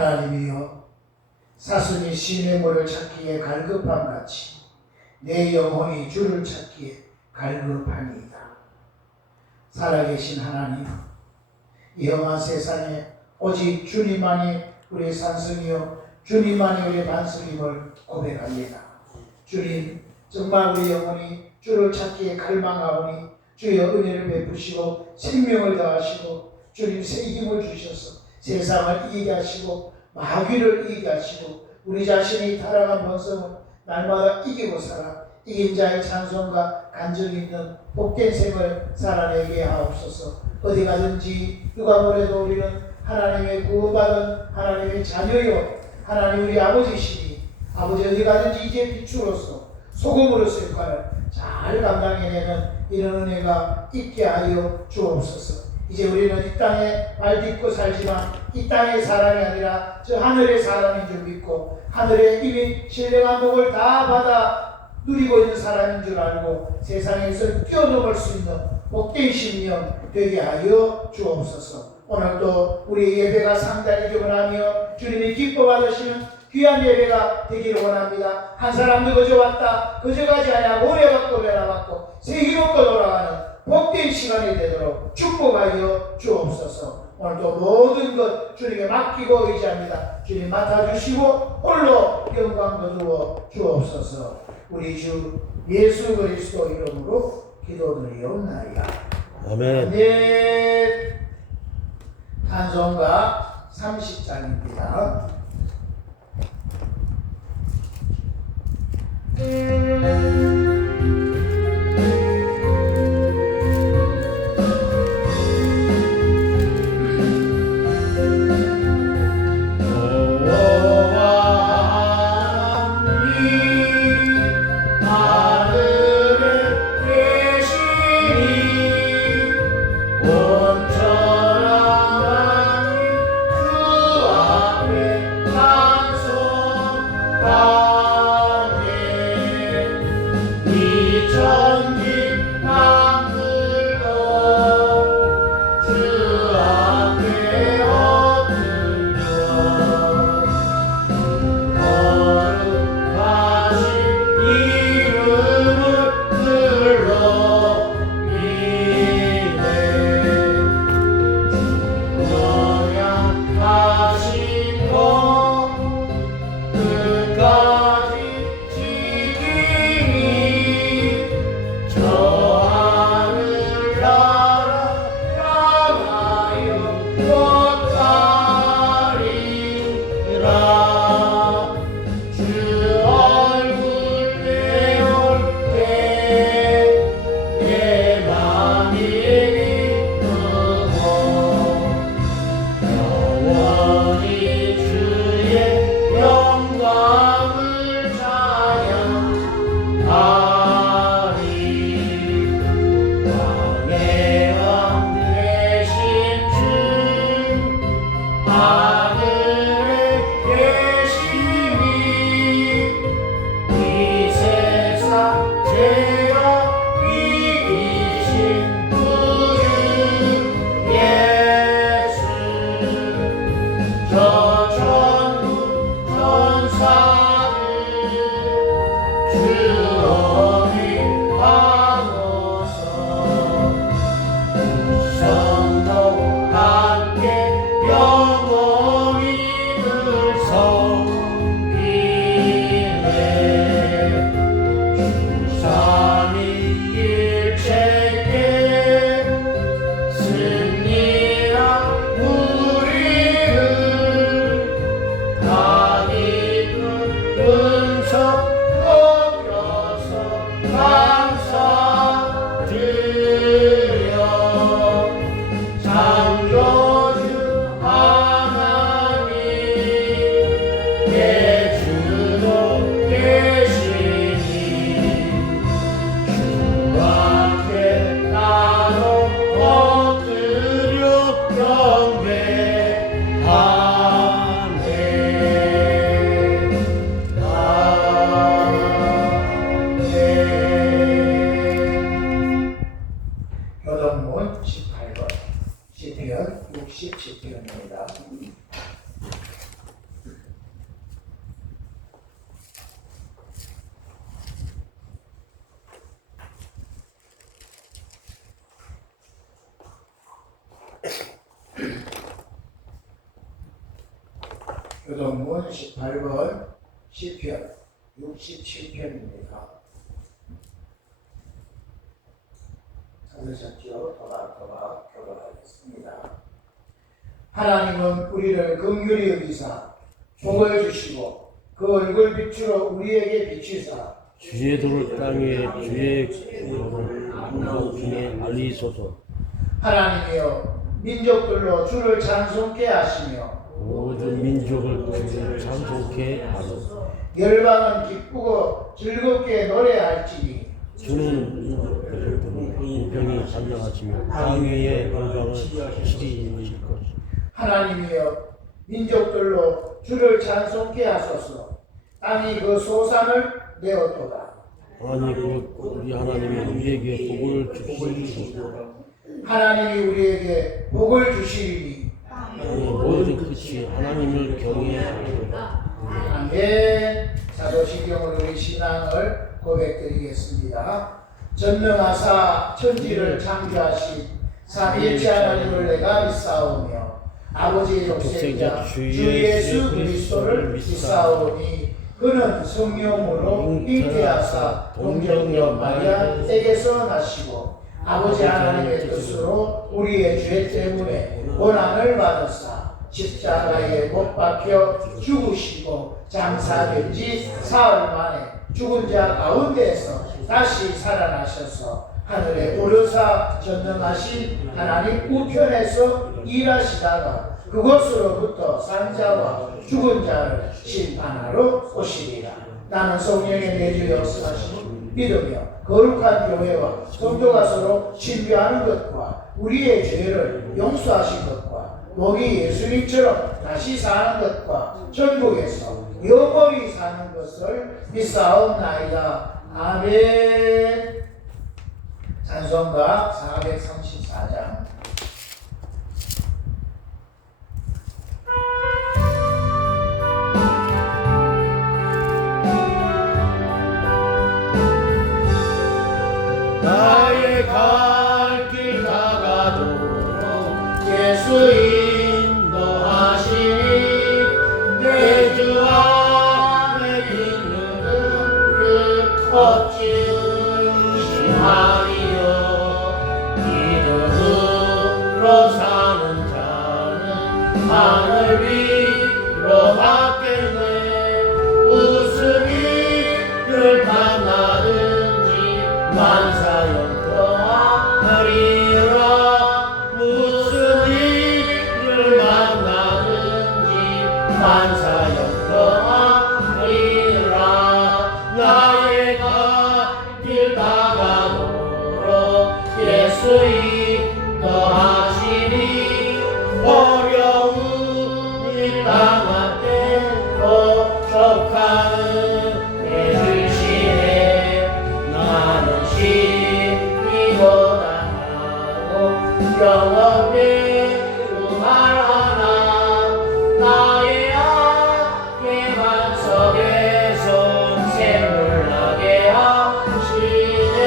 하나님이여, 사슴이 시냇물을 찾기에 갈급함같이 내 영혼이 주를 찾기에 갈급하니이다. 살아계신 하나님, 이 험한 세상에 오직 주님만이 우리 산성이요 주님만이 우리 반석임을 고백합니다. 주님, 정말 우리 영혼이 주를 찾기에 갈망하오니 주여 은혜를 베푸시고 생명을 더하시고 주님 새 힘을 주셔서 세상을 이기게 하시고 마귀를 이기게 하시고 우리 자신이 타락한 본성을 날마다 이기고 살아 이긴 자의 찬송과 간절히 있는 복된 생을 살아내게 하옵소서. 어디 가든지 누가 뭐래도 우리는 하나님의 구원받은 하나님의 자녀요 하나님 우리 아버지시니 아버지 어디 가든지 이제 빛으로서 소금으로서 역할을 잘 감당해내는 이런 은혜가 있게 하여 주옵소서. 이제 우리는 이 땅에 발 딛고 살지만 이 땅의 사람이 아니라 저 하늘의 사람인 줄 믿고 하늘에 이미 신령한 복을 다 받아 누리고 있는 사람인 줄 알고 세상에서 뛰어넘을 수 있는 복된 심령 되게 하여 주옵소서. 오늘도 우리 예배가 상달이 기원하며 주님이 기뻐 받으시는 귀한 예배가 되기를 원합니다. 한 사람도 그저 왔다 그저 가지 아니하고 오래 받고 배나 받고 세기 먹고 돌아가는 복된 시간이 되도록 축복하여 주옵소서. 오늘도 모든 것 주님께 맡기고 의지합니다. 주님 맡아주시고 홀로 영광 거두어 주옵소서. 우리 주 예수 그리스도 이름으로 기도드리옵나이다. 아멘. 아멘. 찬송가 30장입니다. 시편 60시편입니다. 교동문 18번 시편 67편입니다. 찾으셨죠? 토박토박 교도하겠습니다. 하나님은 우리를 긍휼히 여기사 복을 주시고 그 얼굴 빛으로 우리에게 비추사 주의 도를 땅에 주의 공로를 만국 중에 알리소서. 하나님이여 민족들로 주를 찬송케 하시며 모든 민족을 주를 찬송케 하소서. 열방은 기쁘고 즐겁게 노래할지니 주는 민족들을 공평히 단장하시며 땅 위에 열방을 치리실 것이다. 하나님이여 민족들로 주를 찬송케 하소서. 땅이 그 소산을 내어도다. 하나님 우리 하나님이 우리에게 복을 주시리소서. 하나님이 우리에게 복을 주시리니 땅의 모든 끝이 하나님을 경외하리로다. 아멘. 사도신경으로 우리 신앙을 고백드리겠습니다. 전능하사 천지를 창조하신 삼위일체 하나님을 내가 믿사오며 아버지의 독생자 주 예수 그리스도를 믿사오니 그는 성령으로 잉태하사 동정녀 마리아에게서 나시고 아버지 하나님의 뜻으로 우리의 죄 때문에 고난을 받으사 십자가에 못 박혀 죽으시고 장사된 지 사흘 만에 죽은 자 가운데서 다시 살아나셔서 하늘에 오르사 전능하신 하나님 우편에서 일하시다가 그곳으로부터 산자와 죽은 자를 심판하러 오시리라. 나는 성령의 내주 역사하심을 믿으며 거룩한 교회와 성도가 서로 신뢰하는 것과 우리의 죄를 용서하신 것과 목이 예수님처럼 다시 사는 것과 천국에서 영원히 사는 것을 믿사옵나이다. 아멘. 찬송가 434장. 나의 갈 길 다가도록 예수 인도하시니 내 주 안에 있는 그 거친 신앙이여 믿음으로 사는 자는 하늘 위로 받겠네. 웃음이 늘 만나든지 만사 영평하리라. 무슨 일을 만나든지 만사 영평하리라. 나의 길 다가도록 예수 인도하시니 어려운 이 땅 때로 족하는 내 주시네. 나는 심히보다 하고 영원히 말하나 나의 악의 반석에서 샘물나게 하시네.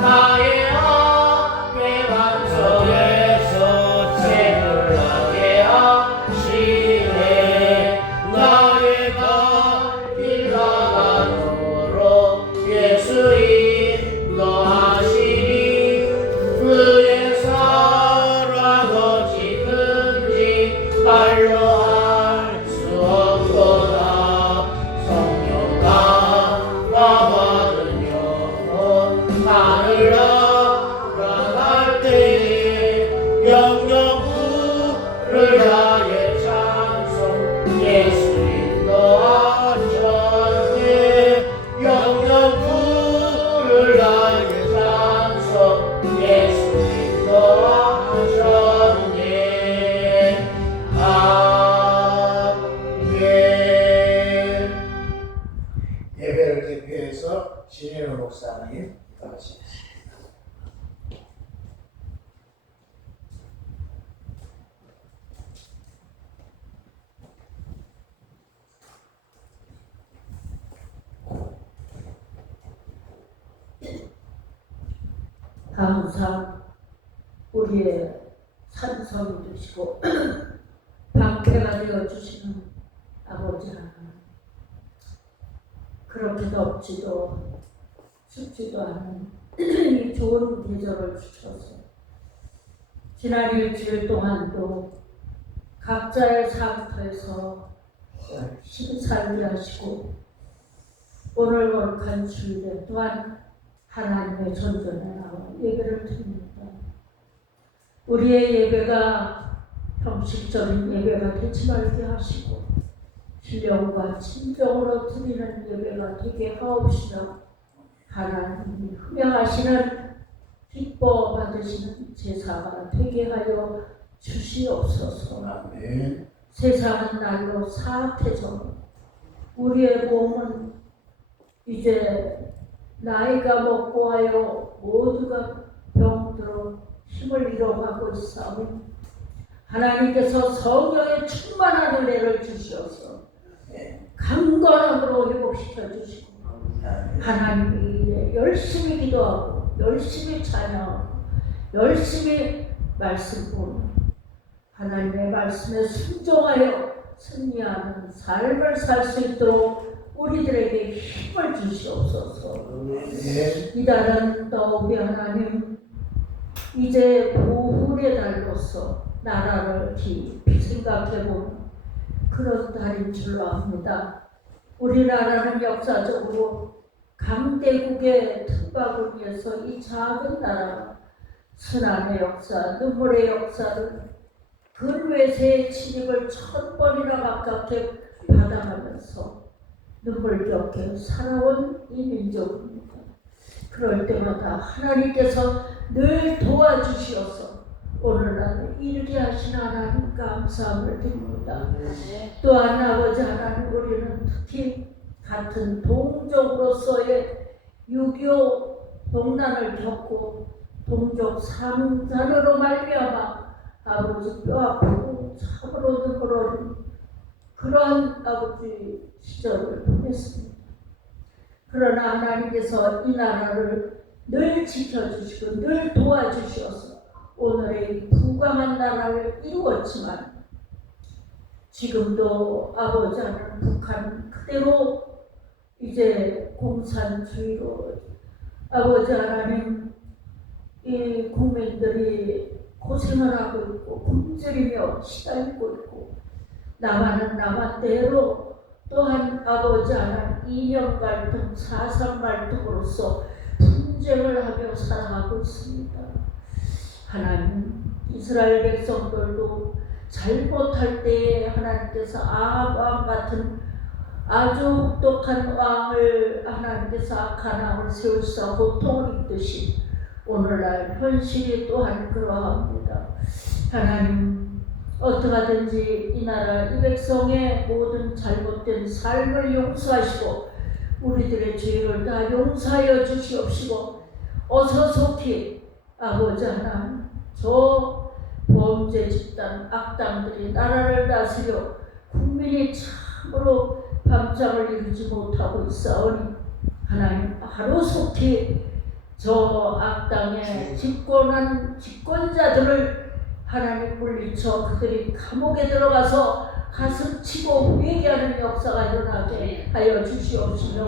나의 악의 반석에서 샘물나게 하시네. 나의 길 다가도록 예수 인도하시니 그의 사랑 어찌든지 말로 할 수 없도다. 성령과 받은 영혼 하늘 날아갈 때에 영영구를 다해 찬송 예수 인도하셨네. 영영구를 다해 찬송 예수 인도하셨네. 아멘. 예배를 대표해서 신혜로 목사님 기도하시겠습니다. 항상 우리의 산성이 되시고 방패가 되어 주시는 아버지 하나님, 그렇게 덥지도 춥지도 않은 이 좋은 계절을 주셔서 지난 일주일 동안도 각자의 상터에서 열심히 살게 하시고 오늘 거룩한 주일에 또한 하나님의 전전에 나와 예배를 드립니다. 우리의 예배가 형식적인 예배가 되지 말게 하시고 신령과 진정으로 드리는 예배가 되게 하옵시며 하나님이 흠명하시는 기뻐 받으시는 제사가 되게 하여 주시옵소서. 아멘. 세상은 날로 사악해져 우리의 몸은 이제 나이가 먹고 하여 모두가 병들어 힘을 잃어가고 있사오니 하나님께서 성령의 충만한 은혜를 주시어서 강건함으로 회복시켜 주시고 하나님이 열심히 기도하고 열심히 찬양하고 열심히 말씀 보는 하나님의 말씀에 순종하여 승리하는 삶을 살 수 있도록 우리들에게 힘을 주시옵소서. 이달은 더욱이 하나님 이제 보훈의 달로서 나라를 깊이 생각해보는 그런 달인 줄로 압니다. 우리나라는 역사적으로 강대국의 특박을 위해서 이 작은 나라 순환의 역사, 눈물의 역사를 근외세의 침입을 1000번이나 가깝게 받아가면서 눈물겹게 살아온 이 민족입니다. 그럴 때마다 하나님께서 늘 도와주시어서 오늘날 이르게 하신 하나님 감사함을 드립니다. 또한 아버지 하나님 우리는 특히 같은 동족으로서의 6.25 동란을 겪고 동족 상산으로 말미암아 아버지 뼈 아프고 참으로 눈물 어린 그러한 아버지 시절을 보냈습니다. 그러나 하나님께서 이 나라를 늘 지켜주시고 늘 도와주셔서 오늘의 이 부강한 나라를 이루었지만 지금도 아버지 하나님 북한 그대로 이제 공산주의로 아버지 하나님 이 국민들이 고생을 하고 있고 굶주리며 시달리고 있고 남한은 남한대로 또한 아버지 하나님 이념 갈등, 사상 갈등으로서 분쟁을 하며 살아가고 있습니다. 하나님 이스라엘 백성들도 잘못할 때에 하나님께서 아합 왕 같은 아주 혹독한 왕을 하나님께서 악한 왕을 세우사 고통을 입듯이 오늘날 현실이 또한 그러합니다. 하나님 어떠하든지 이 나라 이 백성의 모든 잘못된 삶을 용서하시고 우리들의 죄를 다 용서하여 주시옵시고 어서 속히 아버지 하나님 저 범죄 집단 악당들이 나라를 다스려 국민이 참으로 밤잠을 이루지 못하고 있사오니 하나님 하루속히 저 악당의 집권한 집권자들을 하나님 물리쳐 그들이 감옥에 들어가서 가슴 치고 회개하는 역사가 일어나게 하여 주시옵시며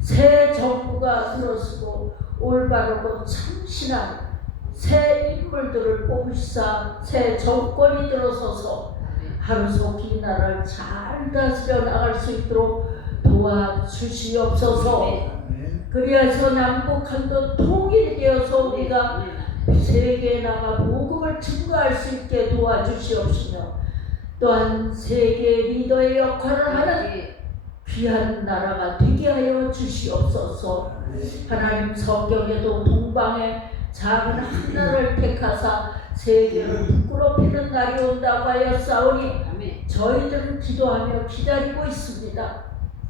새 정부가 들어서고 올바르고 참신한 새 인물들을 뽑으시사 새 정권이 들어서서 하루속히 이 나라를 잘 다스려 나갈 수 있도록 도와주시옵소서. 그리하여 남북한도 통일이 되어서 우리가 세계에 나가 복음을 증거할 수 있게 도와주시옵시며 또한 세계 리더의 역할을 하는 귀한 나라가 되게 하여 주시옵소서. 하나님 성경에도 동방의 작은 한 나라를 택하사 세계를 부끄럽히는 날이 온다고 하였사오니 저희들은 기도하며 기다리고 있습니다.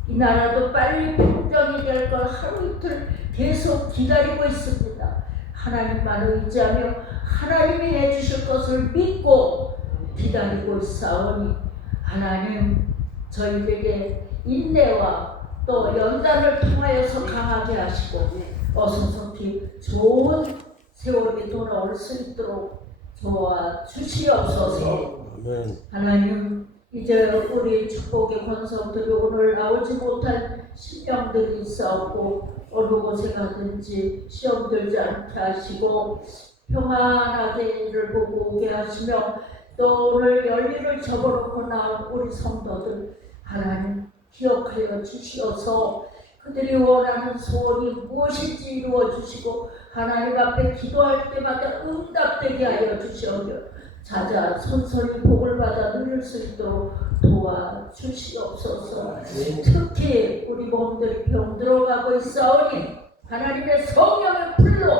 이 나라도 빨리 평정이 될 걸 하루 이틀 계속 기다리고 있습니다. 하나님만 의지하며 하나님이 해주실 것을 믿고 기다리고 있사오니 하나님 저희에게 인내와 또 연단을 통하여서 강하게 하시고 어서 속히 좋은 세월이 돌아올 수 있도록 도와주시옵소서. 아멘. 하나님 이제 우리 축복의 권성들이 오늘 나오지 못한 신령들이 있사옵고 어느 곳에 가든지 시험 들지 않게 하시고 평안하게 일을 보고 오게 하시며 또 오늘 열리를 접어놓고 나온 우리 성도들 하나님 기억하여 주시어서 그들이 원하는 소원이 무엇인지 이루어 주시고 하나님 앞에 기도할 때마다 응답되게 하여 주시오며 자자 손선이 복을 받아 누릴 수 있도록 도와주시옵소서. 특히 우리 몸들이 병들어가고 있사오니 하나님의 성령의 불로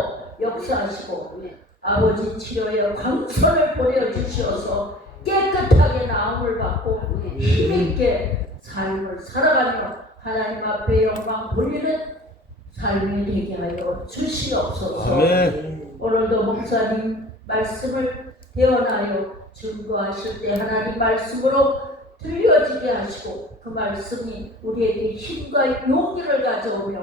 역사하시고 아버지 치료의 광선을 보내주시어서 깨끗하게 나음을 받고 힘있게 삶을 살아가며 하나님 앞에 영광 돌리는 삶이 되게 하여 주시옵소서. 아멘. 오늘도 목사님 말씀을 대언하여 증거하실 때 하나님 말씀으로 들려지게 하시고 그 말씀이 우리에게 힘과 용기를 가져오며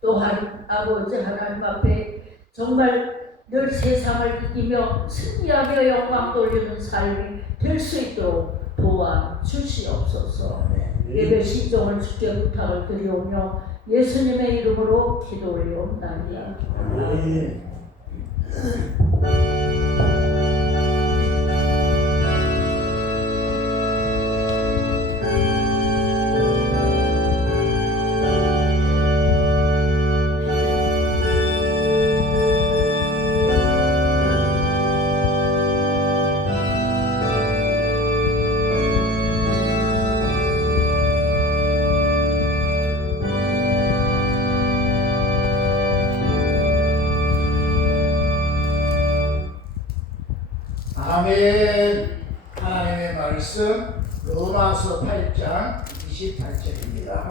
또한 아버지 하나님 앞에 정말 늘 세상을 이기며 승리하며 영광 돌리는 삶이 될 수 있도록 도와주시옵소서. 예배 신종을 주께 부탁을 드리오며 예수님의 이름으로 기도 올리옵나이다. 아멘. 하나님의 말씀 로마서 8장 28절입니다.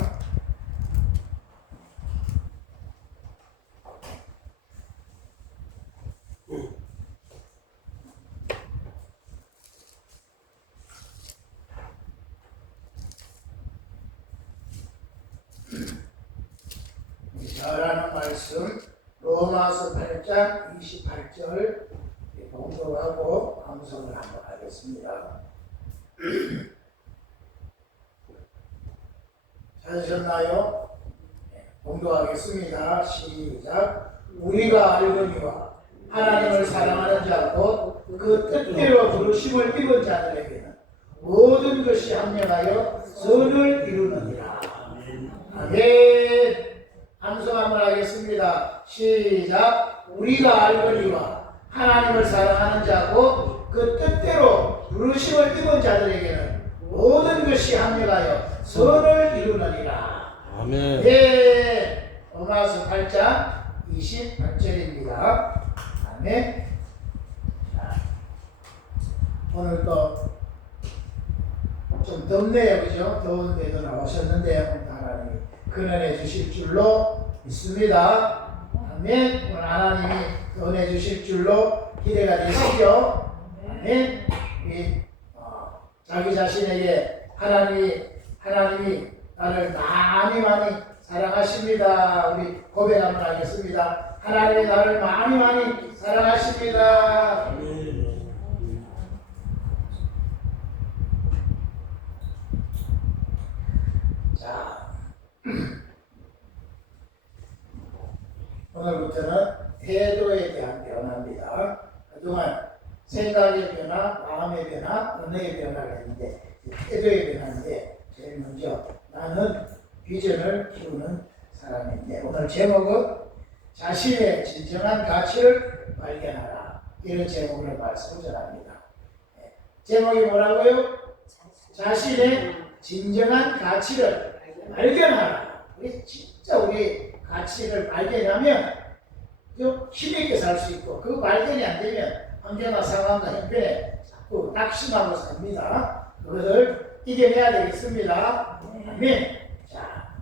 잘하는 말씀 로마서 8장 28절 봉독하고 암송을 한번 하겠습니다. 찾으셨나요? 봉독하겠습니다. 시작. 우리가 알거니와 하나님을 사랑하는 자 곧 그 뜻대로 부르심을 입은 자들에게는 모든 것이 합력하여 선을 이루느니라. 아멘. 암송 한번 하겠습니다. 시작. 우리가 알거니와 하나님을 사랑하는 자고 그 뜻대로 부르심을 입은 자들에게는 모든 것이 합력하여 선을 이루느니라. 아멘. 예. 로마서 8장 28절입니다. 아멘. 오늘 또 좀 덥네요, 그죠? 더운데도 나오셨는데 하나님이 근은해 주실 줄로 믿습니다. 아멘. 오늘 하나님이 은혜 주실 줄로 기대가 되시죠? 아멘. 자기 자신에게 하나님이 나를 많이 사랑하십니다. 우리 고백 한번 하겠습니다. 하나님이 나를 많이 사랑하십니다. 자, 오늘부터는 태도에 대한 변화입니다. 그동안 생각의 변화, 마음의 변화, 은혜의 변화가 있는데 태도의 변화인데 제일 먼저 나는 비전을 키우는 사람인데 오늘 제목은 자신의 진정한 가치를 발견하라 이런 제목으로 말씀을 전합니다. 제목이 뭐라고요? 자신의 진정한 가치를 발견하라. 우리 진짜 우리 가치를 발견하면 힘있게 살 수 있고 그 발견이 안 되면 환경과 상황과 형편에 자꾸 낙심하고 삽니다. 그것을 이겨내야 되겠습니다. 아멘. 자,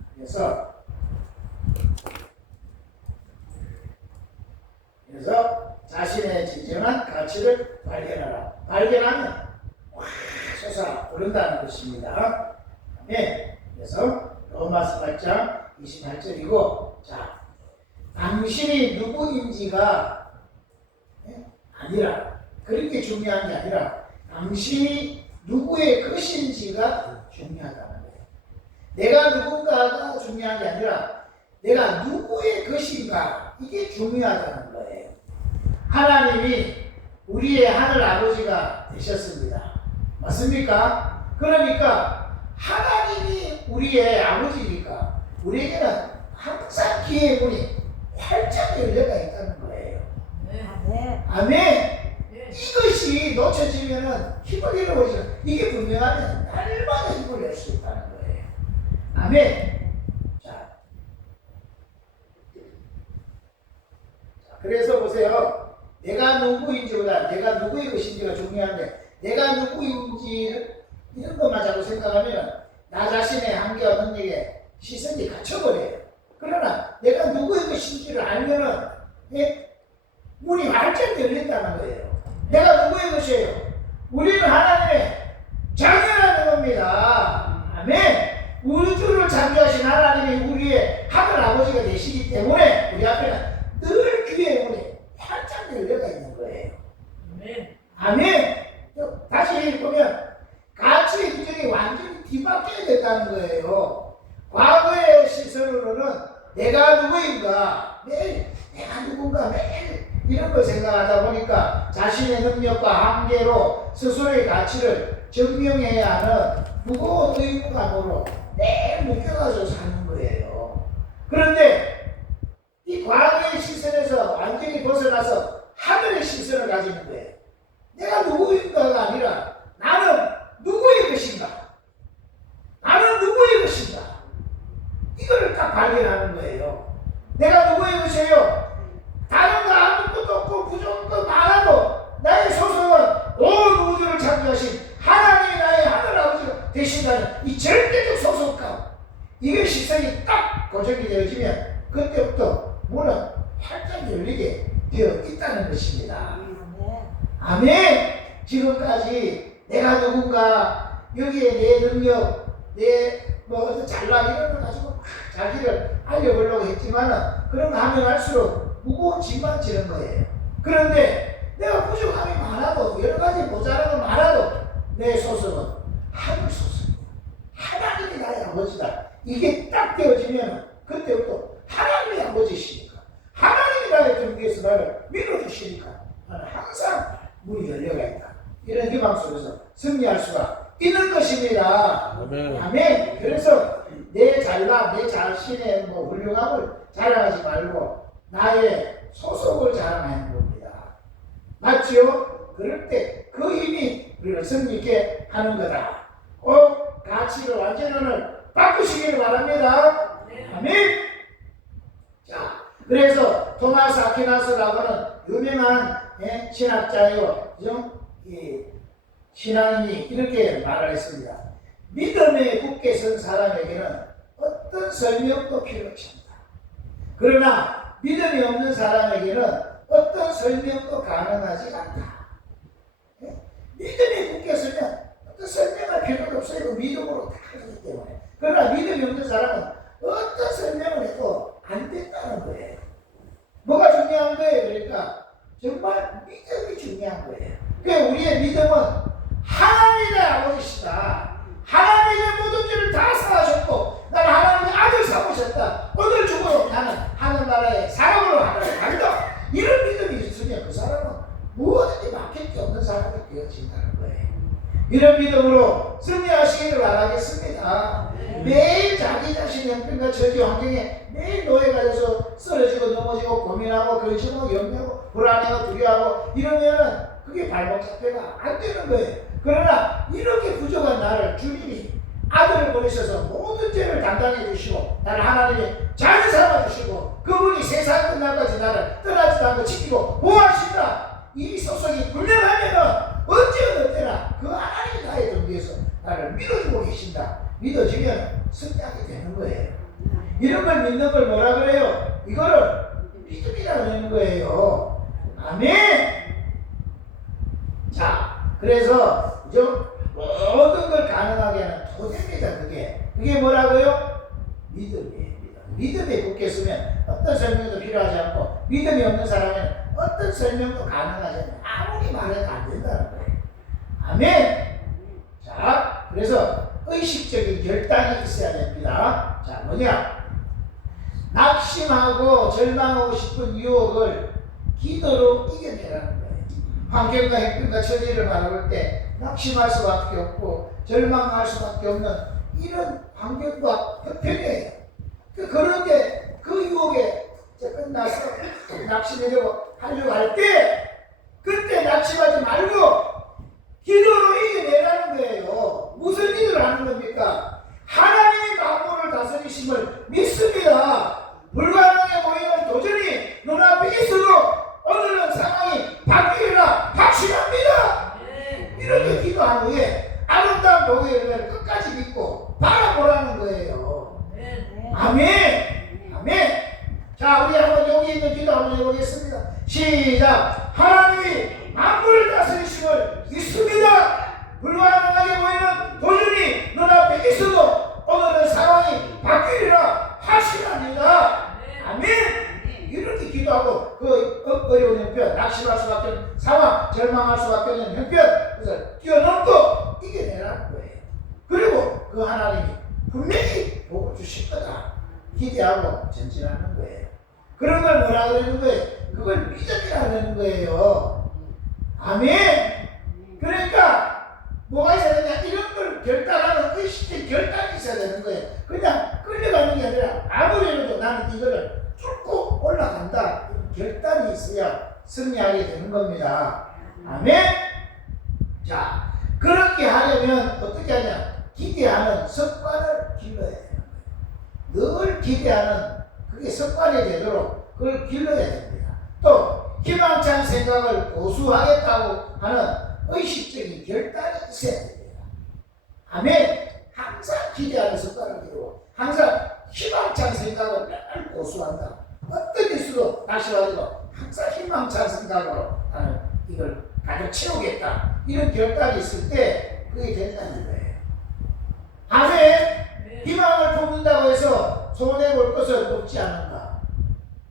그래서 자신의 진정한 가치를 발견하라. 발견하면 확 솟아 오른다는 것입니다. 아멘. 그래서 로마서 8장 28절이고 자, 당신이 누구인지가 아니라 그렇게 중요한 게 아니라 당신이 누구의 것인지가 중요하다는 거예요. 내가 누군가가 중요한 게 아니라 내가 누구의 것인가, 이게 중요하다는 거예요. 하나님이 우리의 하늘 아버지가 되셨습니다. 맞습니까? 그러니까 하나님이 우리의 아버지니까 우리에게는 항상 기회의 문이 활짝 열려가 있다는 거예요. 아멘. 이것이 놓쳐지면은 힘을 잃어버리죠. 이게 분명하면 날마다 힘을 낼 수 있다는 거예요. 아멘. 자, 그래서 보세요. 내가 누구인지보다 내가 누구의 것인지가 중요한데, 내가 누구인지 이런 것만 자꾸 생각하면 나 자신의 한계와 능력에 시선이 갇혀버려요. 그러나 내가 누구의 것인지를 알면은 문이 활짝 열린다는 거예요. 내가 누구의 것이에요? 우리는 하나님의 자녀라는 겁니다. 아멘. 우주를 창조하신 하나님이 우리의 하늘 아버지가 되시기 때문에 우리 앞에는 늘 귀의 문이 활짝 열려가 있는 거예요. 아멘. 다시 보면 가치의 기준이 완전히 뒤바뀌어야 된다는 거예요. 과거의 시선으로는 내가 누구인가, 매일 내가 누군가 매일 이런 걸 생각하다 보니까 자신의 능력과 한계로 스스로의 가치를 증명해야 하는 무거운 의무감으로 매일 묶여가지고 사는 거예요. 그런데 이 과거의 시선에서 완전히 벗어나서 하늘의 시선을 가지는 거예요. 내가 누구인가가 아니라 나는 누구의 것인가? 나는 누구의 것인가? 이거를 딱 발견하는 거예요. 내가 누구의 것이에요? 다른 거 아무것도 없고 부족한 많아도 나의 소속은 온 우주를 창조하신 하나님이 나의 하늘 아버지가 되신다는 이 절대적 소속감, 이게 시선이 딱 고정이 되어지면 그때부터 문은 활짝 열리게 되어 있다는 것입니다. 아멘. 지금까지 내가 누군가, 여기에 내 능력, 내 잘남 이런 걸 가지고 자기를 알려보려고 했지만은 그런 거 하면 할수록 무거운 짐만 지는 거예요. 그런데 내가 부족함이 많아도, 여러 가지 모자란 건 많아도 내 소속은 하늘 소속이야. 하나님이 나의 아버지다. 이게 딱 되어지면 그때부터 하나님이 아버지시니까, 하나님이 나의 등뒤에서 나를 밀어주시니까 나는 항상 문이 열려가 있다. 이런 희망 속에서 승리할 수가 있는 것입니다. 아멘. 아멘. 그래서 내 잘남, 내 자신의 훌륭함을 자랑하지 말고 나의 소속을 자랑하는 겁니다. 맞죠? 그럴 때 그 힘이 우리를 승리있게 하는 거다. 가치를 완전히 오늘 바꾸시기를 바랍니다. 아멘. 자, 그래서 토마스 아퀴나스라고는 유명한 신학자요, 신앙인이 이렇게 말을 했습니다. 믿음에 굳게 선 사람에게는 어떤 설명도 필요치 않다. 그러나 믿음이 없는 사람에게는 어떤 설명도 가능하지 않다. 믿음에 굳게 서면 어떤 설명할 필요도 없어요. 믿음으로 다 하기 때문에. 그러나 믿음이 없는 사람은 어떤 설명을 해도 안 된다는 거예요. 뭐가 중요한 거예요? 그러니까 정말 믿음이 중요한 거예요. 그러니까 우리의 믿음은 하나님의 아버지시다. 하나님의 모든 죄를 다 사하셨고 나는 하나님의 아들 삼으셨다. 오늘 죽어도 나는 하늘나라의 사람으로 하나를 가리다. 이런 믿음이 있으면 그 사람은 무엇든지 막힐 게 없는 사람이 되어진다는 거예요. 이런 믿음으로 승리하시기를 바라겠습니다. 매일 자기 자신의 형편과 처지 환경에 매일 노예가 돼서 쓰러지고 넘어지고 고민하고 근심하고 염려하고 불안해하고 두려워하고 이러면은 그게 발목 잡혀가 안 되는 거예요. 그러나 이렇게 부족한 나를 주님이 아들을 보내셔서 모든 죄를 담당해 주시고 나를 하나님이 잘 삼아 주시고 그분이 세상 끝날까지 나를 떠나지도 않고 지키고 보호하신다. 이 소속이 분명하면은 언제 어느 때나 그 하나님이 나의 등뒤에서 나를 믿어주고 계신다. 믿어지면 승리하게 되는 거예요. 이런 걸 믿는 걸 뭐라 그래요? 이거를 믿음이라는 거예요. 아멘. 자, 그래서 모든 걸 가능하게 하는 토대입니다. 그게 뭐라고요? 믿음이에요. 믿음에 굳게 서면 어떤 설명도 필요하지 않고 믿음이 없는 사람은 어떤 설명도 가능하지 않아요. 아무리 말해도 안 된다는 거예요. 아멘. 그래서 의식적인 결단이 있어야 됩니다. 자, 뭐냐? 낙심하고 절망하고 싶은 유혹을 기도로 이겨내라는 거예요. 환경과 형편과 처지를 바라볼 때 낙심할 수밖에 없고 절망할 수밖에 없는 이런 환경과 형편이에요. 그런데 그 유혹에 이제 끝나서 낙심하려고 하려고 할 때 그때 낙심하지 말고 기도로 이겨내라는 거예요. 무슨 기도를 하는 겁니까? 하나님이 만물을 다스리심을 믿습니다. 불가능해 보이는 도전이 눈앞에 있어도 오늘은 상황이 바뀌리라 확신합니다. 이렇게 기도한 후에 아름다운 복의 열매를 끝까지 믿고 바라보라는 거예요. 아멘. 아멘. 자, 우리 한번 여기 있는 기도 한번 해보겠습니다. 시작. 하나님이 만물을 다스리심을 믿습니다. 불가능하게 보이는 도전이 눈앞에 있어도 오늘은 상황이 바뀌리라 확신합니다. 아멘. 이렇게 기도하고 그 어려운 형편, 낙심할 수밖에 없는 상황, 절망할 수밖에 없는 형편, 그래서 뛰어넘고 이겨내라는 거예요. 그리고 그 하나님이 분명히 복을 주실 거다 기대하고 전진하는 거예요. 그런 걸 뭐라 그러는 거예요? 그걸 믿음이라 그러는 거예요. 아멘. 그러니까 뭐가 있어야 되냐? 이런 걸 결단하는 의식의 결단이 있어야 되는 거예요. 그냥 끌려가는 게 아니라 아무리 해도 나는 이거를 뚫고 올라간다. 결단이 있어야 승리하게 되는 겁니다. 아멘. 자, 그렇게 하려면 어떻게 하냐? 기대하는 습관을 길러야 되는 거예요. 늘 기대하는 그게 습관이 되도록 그걸 길러야 됩니다. 또 희망찬 생각을 고수하겠다고 하는 의식적인 결단이 있어야 됩니다. 아멘. 항상 기대하는 습관을 기르고 항상 희망찬 생각을 늘 고수한다. 어떤 일수도 낙심하지도 항상 희망찬 생각으로 나는 이걸 가득 채우겠다. 이런 결단이 있을 때 그게 된다는 거예요. 아멘. 희망을 품는다고 해서 손해볼 것은 없지 않은가?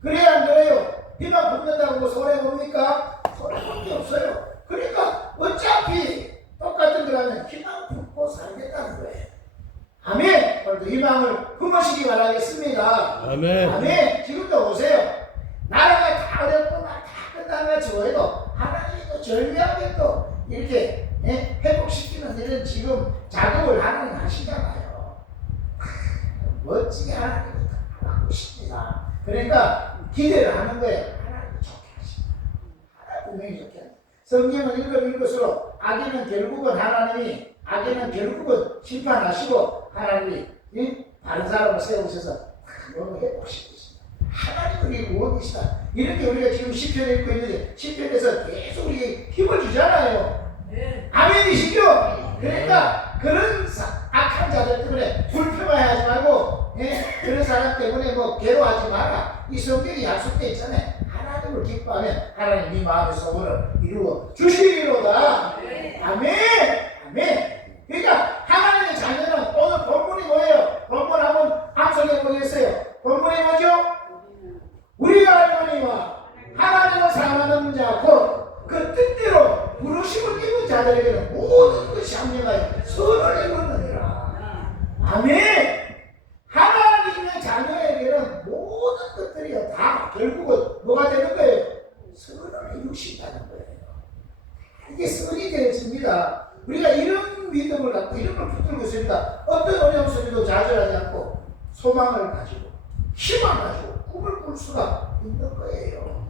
그래야 안 그래요? 희망 품는다고 뭐 손해봅니까? 손해볼 게 없어요. 그러니까 어차피 똑같은 거라면 희망 품고 살겠다는 거예요. 아멘. 오늘도 희망을 품으시기 바라겠습니다. 아멘. 아멘. 지금도 오세요. 나라가 다 어렵고 다 끝나면 좋아해도 하나님이 또 절묘하게 또 이렇게 회복시키는 일은 지금 작업을 하나님 하시잖아요. 멋지게 하나님이 다 하고 싶습니다. 그러니까 기대를 하는 거예요. 하나님이 좋게 하십니다. 하나님 분명히 좋게 합니다. 성경은 읽을수록 악인은 결국은 하나님이 악인은 결국은 심판하시고 하나님이 다른 사람을 세우셔서 너무 회복시키십니다. 하나님은 우리 구원이시다. 이렇게 우리가 지금 시편 읽고 있는데 시편에서 계속 우리에게 힘을 주잖아요. 아멘이시죠? 그러니까 그런 악한 자들 때문에 불평하지 말고 그런 사람 때문에 뭐 괴로워하지 마라. 이 성경이 약속되어 있잖아요. 하나님을 기뻐하면 하나님 네 마음의 소원을 이루어 주시리로다. 아멘. 아멘. 그러니까 하나님의 자녀는 오늘 본문이 뭐예요? 본문 한번 암송해 보겠어요. 본문이 뭐죠? 우리가 알거니와 하나님을 사랑하는 자 곧 그 뜻대로 부르심을 입은 자들에게는 모든 것이 합력하여 선을 이루느니라. 아멘. 하나님의 자녀에게는 모든 것들이 다 결국은 뭐가 되는 거예요? 선을 이루신다는 거예요. 이게 선이 되어집니다. 우리가 이런 믿음을 갖고 이런 걸 붙들고 있습니다. 어떤 어려움 속에도 좌절하지 않고 소망을 가지고 희망을 가지고 꿈을 꿀 수가 있는 거예요.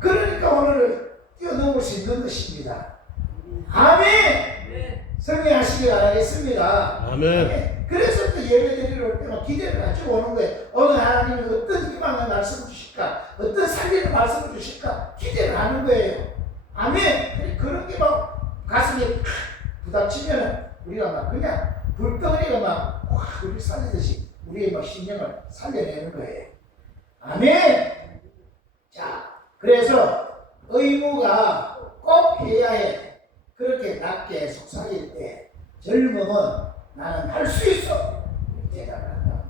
그러니까 오늘을 뛰어넘을 수 있는 것입니다. 아멘. 승리하시기 바라겠습니다. 아멘. 그래서 또 예배드리러 올 때만 기대를 가지고 오는 거예요. 오늘 하나님은 어떤 희망의 말씀을 주실까? 어떤 살리는 말씀을 주실까? 기대를 하는 거예요. 아멘. 그런 게 막 가슴에 부닥치면은 우리가 막 그냥 불덩어리가 막 우리 살리듯이 우리의 막 신령을 살려내는 거예요. 아멘. 자, 그래서 의무가 꼭 해야 해. 그렇게 낮게 속삭일 때 젊음은 나는 할 수 있어. 대답을 한다는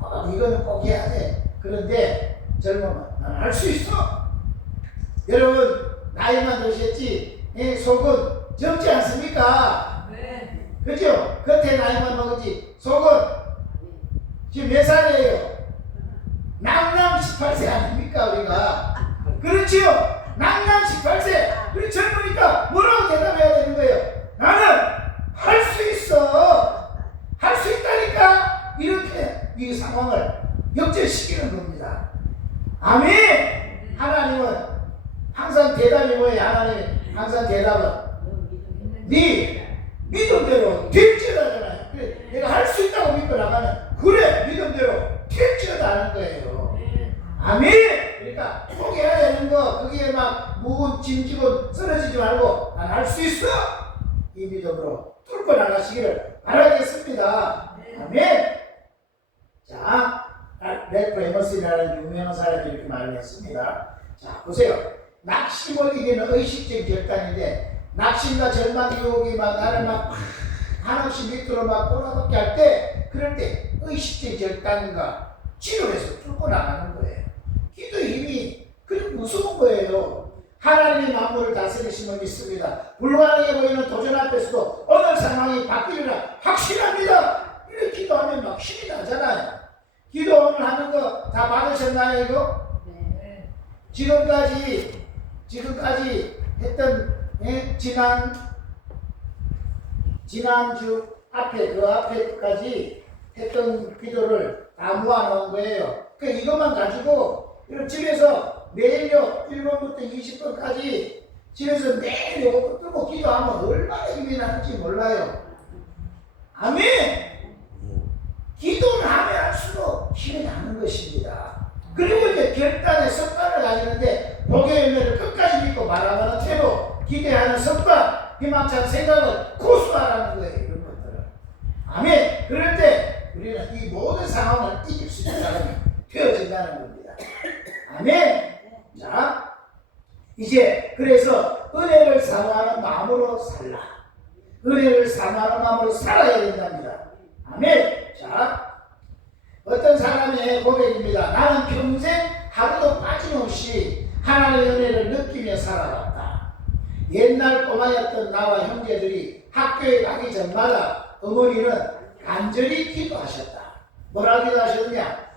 거예요. 이거는 꼭 해야 돼. 그런데 젊음은 나는 할 수 있어. 여러분 나이만 드셨지 속은 젊지 않습니까? 그죠? 겉에 나이만 먹었지 속은 지금 몇 살이에요? 낭낭 18세 아닙니까 우리가? 그렇지요? 낭낭 18세. 우리 젊으니까 뭐라고 대답해야 되는 거예요? 나는 할 수 있어. 할 수 있다니까. 이렇게 이 상황을 역전시키는 겁니다. 아멘. 하나님은 항상 대답이 뭐예요? 하나님 항상 대답은 네 믿음대로 될지어다잖아요. 그래, 내가 할 수 있다고 믿고 나가면 그래 믿음대로 될지어다 하는 거예요. 아멘. 그러니까 포기해야 되는 거 거기에 막 무거운 짐 지고 쓰러지지 말고 난 할 수 있어. 이 믿음으로 뚫고 나가시기를 바라겠습니다. 아멘. 자, 래퍼 에머슨이라는 유명한 사람이 이렇게 말을 했습니다. 자, 보세요. 낙심을 이기는 의식적 결단인데 낙심과 절망 유혹이 막 나를 막 한없이 밑으로 막 꼬라박게 할 때 그럴 때 의식적 결단과 치료해서 뚫고 나가는 거예요. 기도의 힘이 그렇게 무서운 거예요. 하나님이 만물을 다스리심을 믿습니다. 불가능해 보이는 도전 앞에서도 오늘 상황이 바뀌리라 확신합니다. 이렇게 기도하면 막 힘이 나잖아요. 기도 오늘 하는 거 다 받으셨나요 이거? 네. 지금까지 했던 지난주 앞에 그 앞에까지 했던 기도를 다 모아놓은 거예요. 그러니까 이것만 가지고 집에서 매일요 1번부터 20번까지 집에서 매일 이거 뜨고 기도하면 얼마나 힘이 나는지 몰라요. 아멘. 기도를 하면 할수록 힘이 나는 것입니다. 그리고 이제 결단의 습관을 가지는데 복의 열매를 끝까지 믿고 말아가는 태도, 기대하는 습관, 희망찬 생각을 고수하라는 거예요. 이런 것들을. 아멘. 그럴 때 우리는 이 모든 상황을 이길 수 있는 사람이 되어진다는 겁니다. 아멘. 자, 이제 그래서 은혜를 사모하는 마음으로 살라. 은혜를 사모하는 마음으로 살아야 된답니다. 아멘. 자, 어떤 사람의 고백입니다. 나는 평생 하루도 빠짐없이 하나님의 은혜를 느끼며 살아왔다. 옛날 꼬마였던 나와 형제들이 학교에 가기 전마다 어머니는 간절히 기도하셨다. 뭐라고 기도하셨느냐?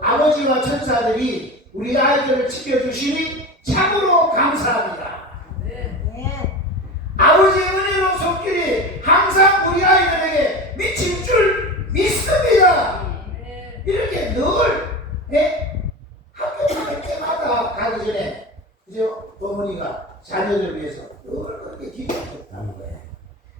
아버지와 천사들이 우리 아이들을 지켜주시니 참으로 감사합니다. 아버지의 은혜로 손길이 항상 우리 아이들에게 미칠 줄 믿습니다. 이렇게 늘 학교 갈 때마다 가기 전에 그죠? 어머니가 자녀들 위해서 늘 그렇게 기도하셨다는 거예요.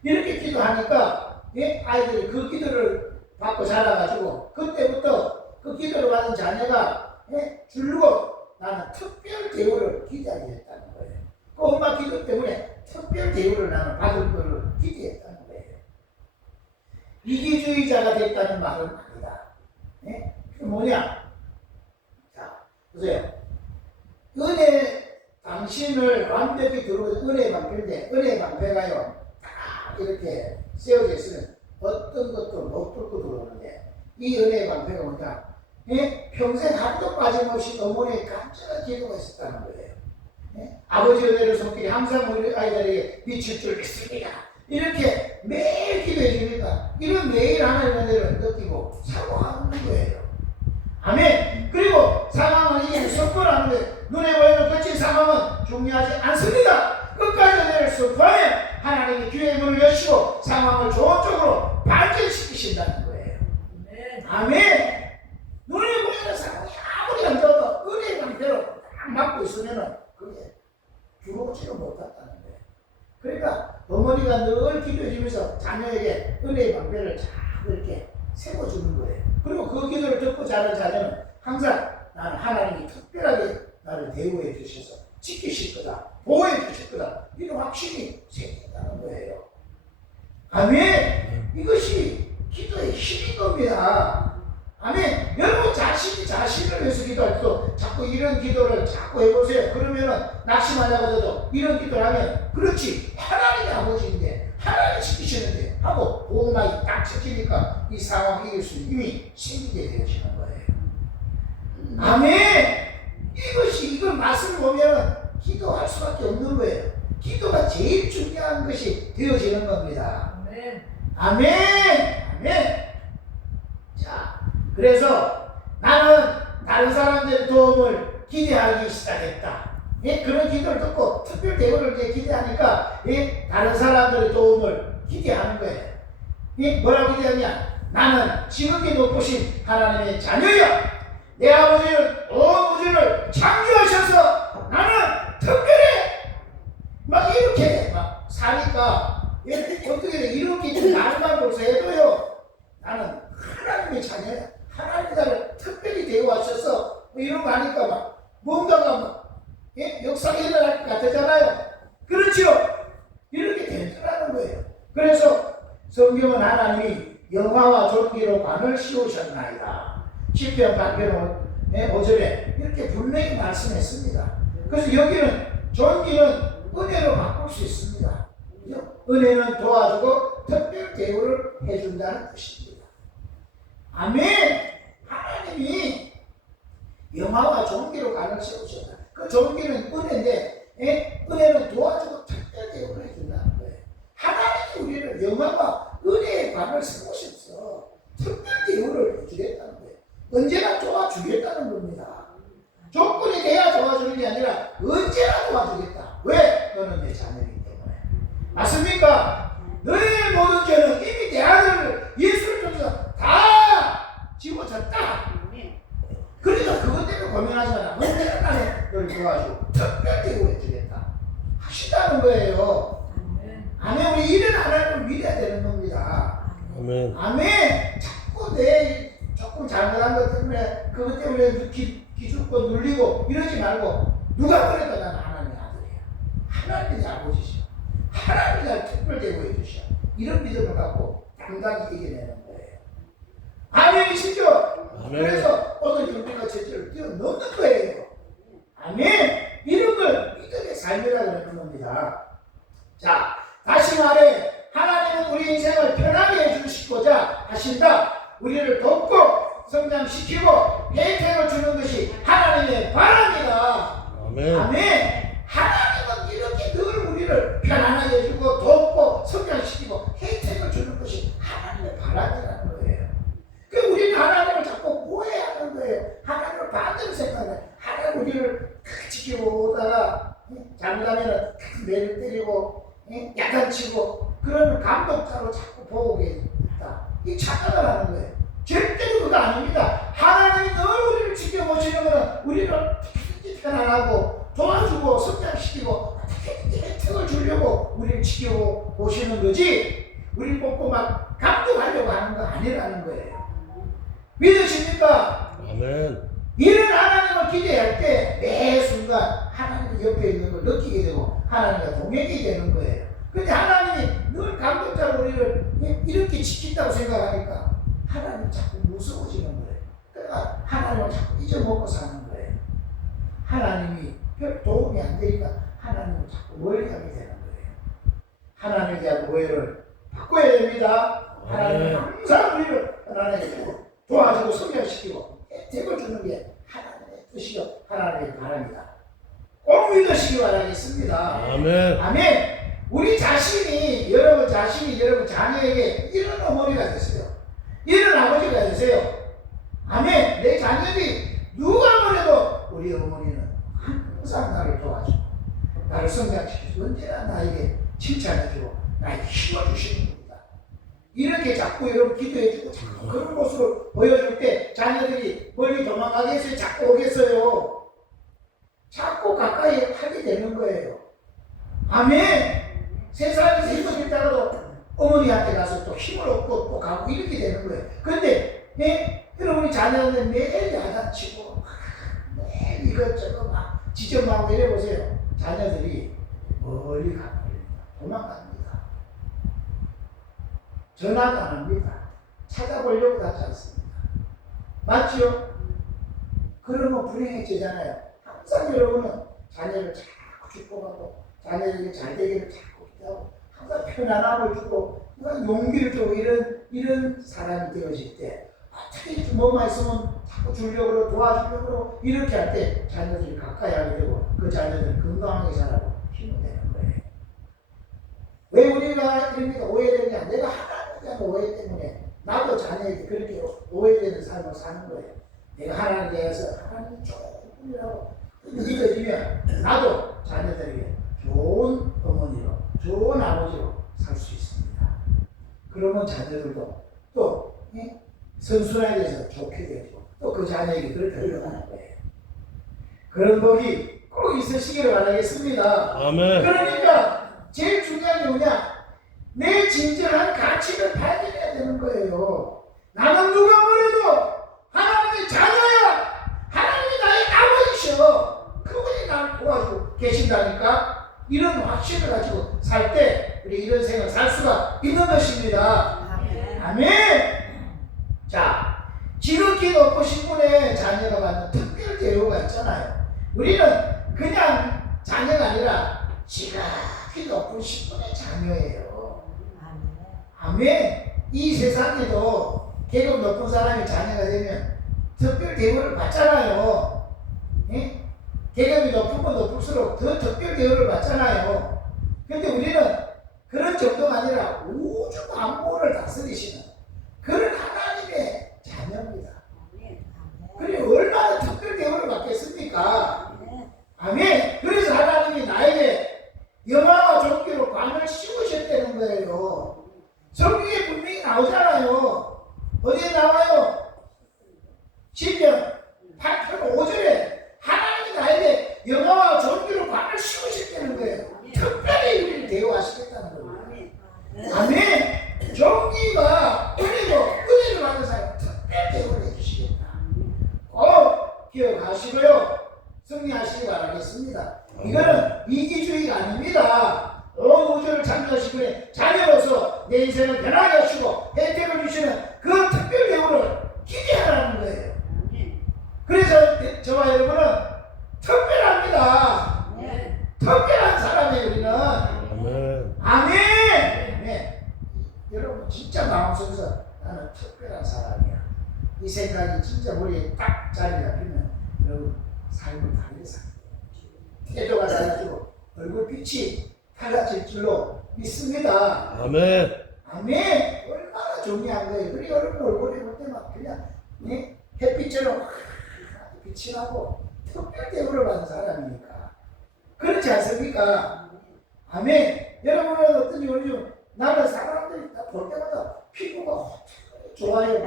이렇게 기도하니까 아이들이 그 기도를 받고 자라가지고 그때부터 그 기도를 받은 자녀가 줄곧 나는 특별 대우를 기대하게 됐다는 거예요. 그 엄마 기도 때문에 특별 대우를 나는 받을 것을 기대했다는 거예요. 이기주의자가 됐다는 말은 아니다. 그게 뭐냐? 자, 보세요. 당신을 완벽히 들어오는 은혜 방패인데, 은혜 방패가요, 딱 이렇게 세워져 있으면 어떤 것도 못 뚫고 들어오는데, 이 은혜 방패가 뭐냐? 평생 하루도 빠짐없이 어머니의 간절한 기도가 있었다는 거예요. 아버지 은혜를 손길이 항상 우리 아이들에게 미칠 줄 믿습니다. 이렇게 매일 기도해 주니까 이런 매일 하나님의 은혜를 느끼고 사모하는 거예요. 아멘. 그리고 상황을 이기는 선포하는 거예요. 눈에 보이는 거친 상황은 중요하지 않습니다. 끝까지 은혜를 선포하면 하나님이 기회의 문을 여시고 상황을 좋은 쪽으로 발전시키신다는 거예요. 아멘. 눈에 보이는 상황이 아무리 안 좋아도 은혜의 방패로 딱 막고 있으면은 그게 들어오지를 못한다는 거예요. 그러니까 어머니가 늘 기도해 주면서 자녀에게 은혜의 방패를 잘 이렇게 세워주는 거예요. 그리고 그 기도를 듣고 자란 자녀는 항상 나는 하나님이 특별하게 나를 대우해 주셔서 지키실 거다, 보호해 주실 거다, 이런 확신이 생긴다는 거예요. 아멘. 이것이 기도의 힘인 겁니다. 아멘. 여러분 자신을 위해서 기도할 때도 자꾸 이런 기도를 자꾸 해보세요. 그러면은 낙심하려고 해도 이런 기도를 하면 그렇지 하나님의 아버지인데 하나님이 지키시는데 하고 보호막이 딱 지키니까 이 상황 이길 수 있는 힘이 생기게 되어지는 거예요. 아멘. 이걸 말씀을 보면 기도할 수밖에 없는 거예요. 기도가 제일 중요한 것이 되어지는 겁니다. 아멘. 아멘. 자, 그래서 나는 다른 사람들의 도움을 기대하기 시작했다. 예, 그런 기도를 듣고 특별 대우를 이제 기대하니까 예, 다른 사람들의 도움을 기대하는 거예요. 예, 뭐라고 기대하냐? 나는 지극히 높으신 하나님의 자녀야. 내 아버지는 온 우주를 창조하셔서 나는 특별해. 막 이렇게 막 사니까 어떻게 이렇게 말만 벌써 해도요. 나는 하나님의 자녀야. 하나님이 나를 특별히 대우하셔서 뭐 이런 거 하니까 막 뭔가가 막 역사가 일어날 것 같잖아요. 그렇죠? 이렇게 된다는 거예요. 그래서 성경은 하나님이 영화와 존귀로 관을 씌우셨나이다. 시편 8편 5절에 이렇게 분명히 말씀했습니다. 그래서 여기는 존귀는 은혜로 바꿀 수 있습니다. 은혜는 도와주고 특별 대우를 해준다는 뜻입니다. 아멘. 하나님이 영화와 존귀로 관을 세우셨다. 그 존귀는 은혜인데 은혜는 도와주고 특별 대우를 해준다는 거예요. 하나님이 우리를 영화와 은혜의 관을 세우셔서 특별 대우를 해주겠다는 거예요. 언제나 도와주겠다는 겁니다. 조건이 돼야 도와주는 게 아니라 언제나 도와주겠다. 왜? 너는 내 자녀이기 때문에. 맞습니까? 너의 모든 죄는 이미 내 아들 예수를 통해서 다 지워졌다. 그러니까 그것 때문에 고민하지 마라. 언제나 나는 너를 도와주고 특별 대우해 주겠다 하신다는 거예요. 아멘. 우리 일은 하나님을 믿어야 되는 겁니다. 아멘. 아멘. 자꾸 내 조금 잘못한 것 때문에 그것 때문에 기죽고 눌리고 이러지 말고 누가 그래도 나는 하나님의 아들이야. 하나님이 내 아버지시오. 하나님이 나를 특별 대우해 주시오. 이런 믿음을 갖고 당당히 이겨내는 거예요. 아멘이시죠? 아멘. 그래서 오늘 우리가 제자를 뛰어넘는 거예요. 아멘. 이런 걸 믿음의 삶이라고 하는 겁니다. 자, 다시 말해 하나님은 우리 인생을 편하게 해주시고자 하신다. 우리를 돕고 성장시키고 혜택을 주는 것이 하나님의 바람이다. 아멘. 아멘. 하나님은 이렇게 늘 우리를 편안하게 해주고 돕고 성장시키고 혜택을 주는 것이 하나님의 바람이라는 거예요. 그 우리는 하나님을 자꾸 오해하는 거예요. 하나님을 반대로 생각해. 하나님 우리를 지켜보다가 잘못하면 매를 때리고 야단치고 그런 감독자로 자꾸 보고 있다. 이 착각을 하는 거예요. 절대로 그거 아닙니다. 하나님이 늘 우리를 지켜보시는 것은 우리를 어떻게든지 편안하고 도와주고 성장시키고 어떻게든지 혜택을 주려고 우리를 지켜보시는 거지 우리를 뽑고 막 감독하려고 하는 거 아니라는 거예요. 믿으십니까? 아멘. 이런 하나님을 기대할 때 매 순간 하나님 옆에 있는 걸 느끼게 되고 하나님과 동행이 되는 거예요. 근데 하나님이 늘 감독자로 우리를 이렇게 지킨다고 생각하니까 하나님 자꾸 무서워지는 거예요. 그러니까 하나님을 자꾸 잊어먹고 사는 거예요. 하나님이 별 도움이 안 되니까 하나님을 자꾸 멀리하게 되는 거예요. 하나님에 대한 오해를 바꿔야 됩니다. 하나님은 항상 우리를 하나님께 도와주고 성장시키고 혜택을 주는 게 하나님의 뜻이요 하나님의 바람이다. 꼭 믿으시기 바라겠습니다. 아멘. 아멘. 우리 자신이 여러분 자녀에게 이런 어머니가 되세요. 이런 아버지가 되세요. 아멘. 내 자녀들이 누가 뭐래도 우리 어머니는 항상 나를 도와주고 나를 성장시키고 언제나 나에게 칭찬해주고 나에게 힘을 주시는 겁니다. 이렇게 자꾸 여러분 기도해주고 자꾸 그런 모습을 보여줄 때 자녀들이 멀리 도망가겠어요? 자꾸 오겠어요? 자꾸 가까이 하게 되는 거예요. 아멘. 세상에서 힘을 들다가도 어머니한테 가서 또 힘을 얻고 또 가고 이렇게 되는 거예요. 그런데 여러분이 자녀는 매일 야단치고 매일 이것저것 막 지적하고 이래보세요. 자녀들이 멀리 가버립니다. 도망갑니다. 전화도 안 합니다. 찾아보려고 하지 않습니다. 맞죠? 그러면 불행해지잖아요. 항상 여러분은 자녀를 자꾸 축복하고 자녀에게 잘 되기를 자꾸 기도하고 항상 편안함을 주고 항상 용기를 주고 이런 사람이 되어질 때 어떻게 뭐만 있으면 자꾸 주려고 도와주려고 이렇게 할 때 자녀들이 가까이 하게 되고 그 자녀들은 건강하게 자라고 힘을 내는 거예요. 왜 우리가 이렇게 오해되냐? 내가 하나님에 대한 오해 때문에 나도 자녀에게 그렇게 오해되는 삶을 사는 거예요. 내가 하나님에 대해서 하나님이 조금이라고 믿어지면 나도 자녀들에게 좋은 어머니로, 좋은 아버지로 살 수 있습니다. 그러면 자녀들도 또 선순환에 대해서 좋게 되고 또 그 자녀에게 그렇게 흘러가는 거예요. 그런 복이 꼭 있으시기를 바라겠습니다. 아멘. 그러니까 제일 중요한 게 뭐냐? 내 진정한 가치를 발견해야 되는 거예요. 나는 누가 뭐래도 하나님의 자녀야. 하나님이 나의 아버지셔. 그분이 나를 도와주고 계신다니까. 이런 확신을 가지고 살 때 우리 이런 생을 살 수가 있는 것입니다. 아멘. 아멘. 자, 지극히 높으신 분의 자녀가 받는 특별 대우가 있잖아요. 우리는 그냥 자녀가 아니라 지극히 높으신 분의 자녀예요. 아멘. 이 세상에도 계급 높은 사람이 자녀가 되면 특별 대우를 받잖아요. 예? 계급이 높으면 높을수록 더 특별 대우를 받잖아요. 근데 우리는 그런 정도가 아니라 우주 만물을 다스리시는 그런 하나님의 자녀입니다. 그래 얼마나 특별 대우를 받겠습니까? 아멘. 그래서 하나님이 나에게 영화와 종기로 관을 씌우셨다는 거예요. 성경에 분명히 나오잖아요. 어디에 나와요? 시편 8편 5절에 하나님이 나에게 영화와 종기로 관을 씌우셨다는 거예요. 특별히 우리를 대우하시겠다는 거예요. 아멘. 종기가 은혜를 받는 사람 특별 대우를 해주시겠다. 꼭 기억하시고요. 승리하시기 바라겠습니다. 이거는 이기주의가 아닙니다. 온 우주를 창조하신 분의 자녀로서 내 인생을 변하게 하시고 혜택을 주시는 그 특별 대우를 기대하라는 거예요. 그래서 저와 여러분은 특별합니다. 특별한 사람이에요. 우리는. 아멘. 아멘. 네. 여러분 진짜 마음속에서 나는 특별한 사람이야. 이 생각이 진짜 머리에 딱 자리 잡히면 여러분 삶을 달리 살아요. 태도가 달라지고 얼굴빛이 달라질 줄로 믿습니다. 아멘. 아멘. 얼마나 중요한 거예요. 그리고 여러분 얼굴에 볼 때만 그냥 햇빛처럼 빛이 나고 특별 대우를 받는 사람이니까. 그렇지 않습니까? 아멘. 여러분은 어떤지 모르지만 나는 사람들이 다 볼 때마다 피부가 좋아요.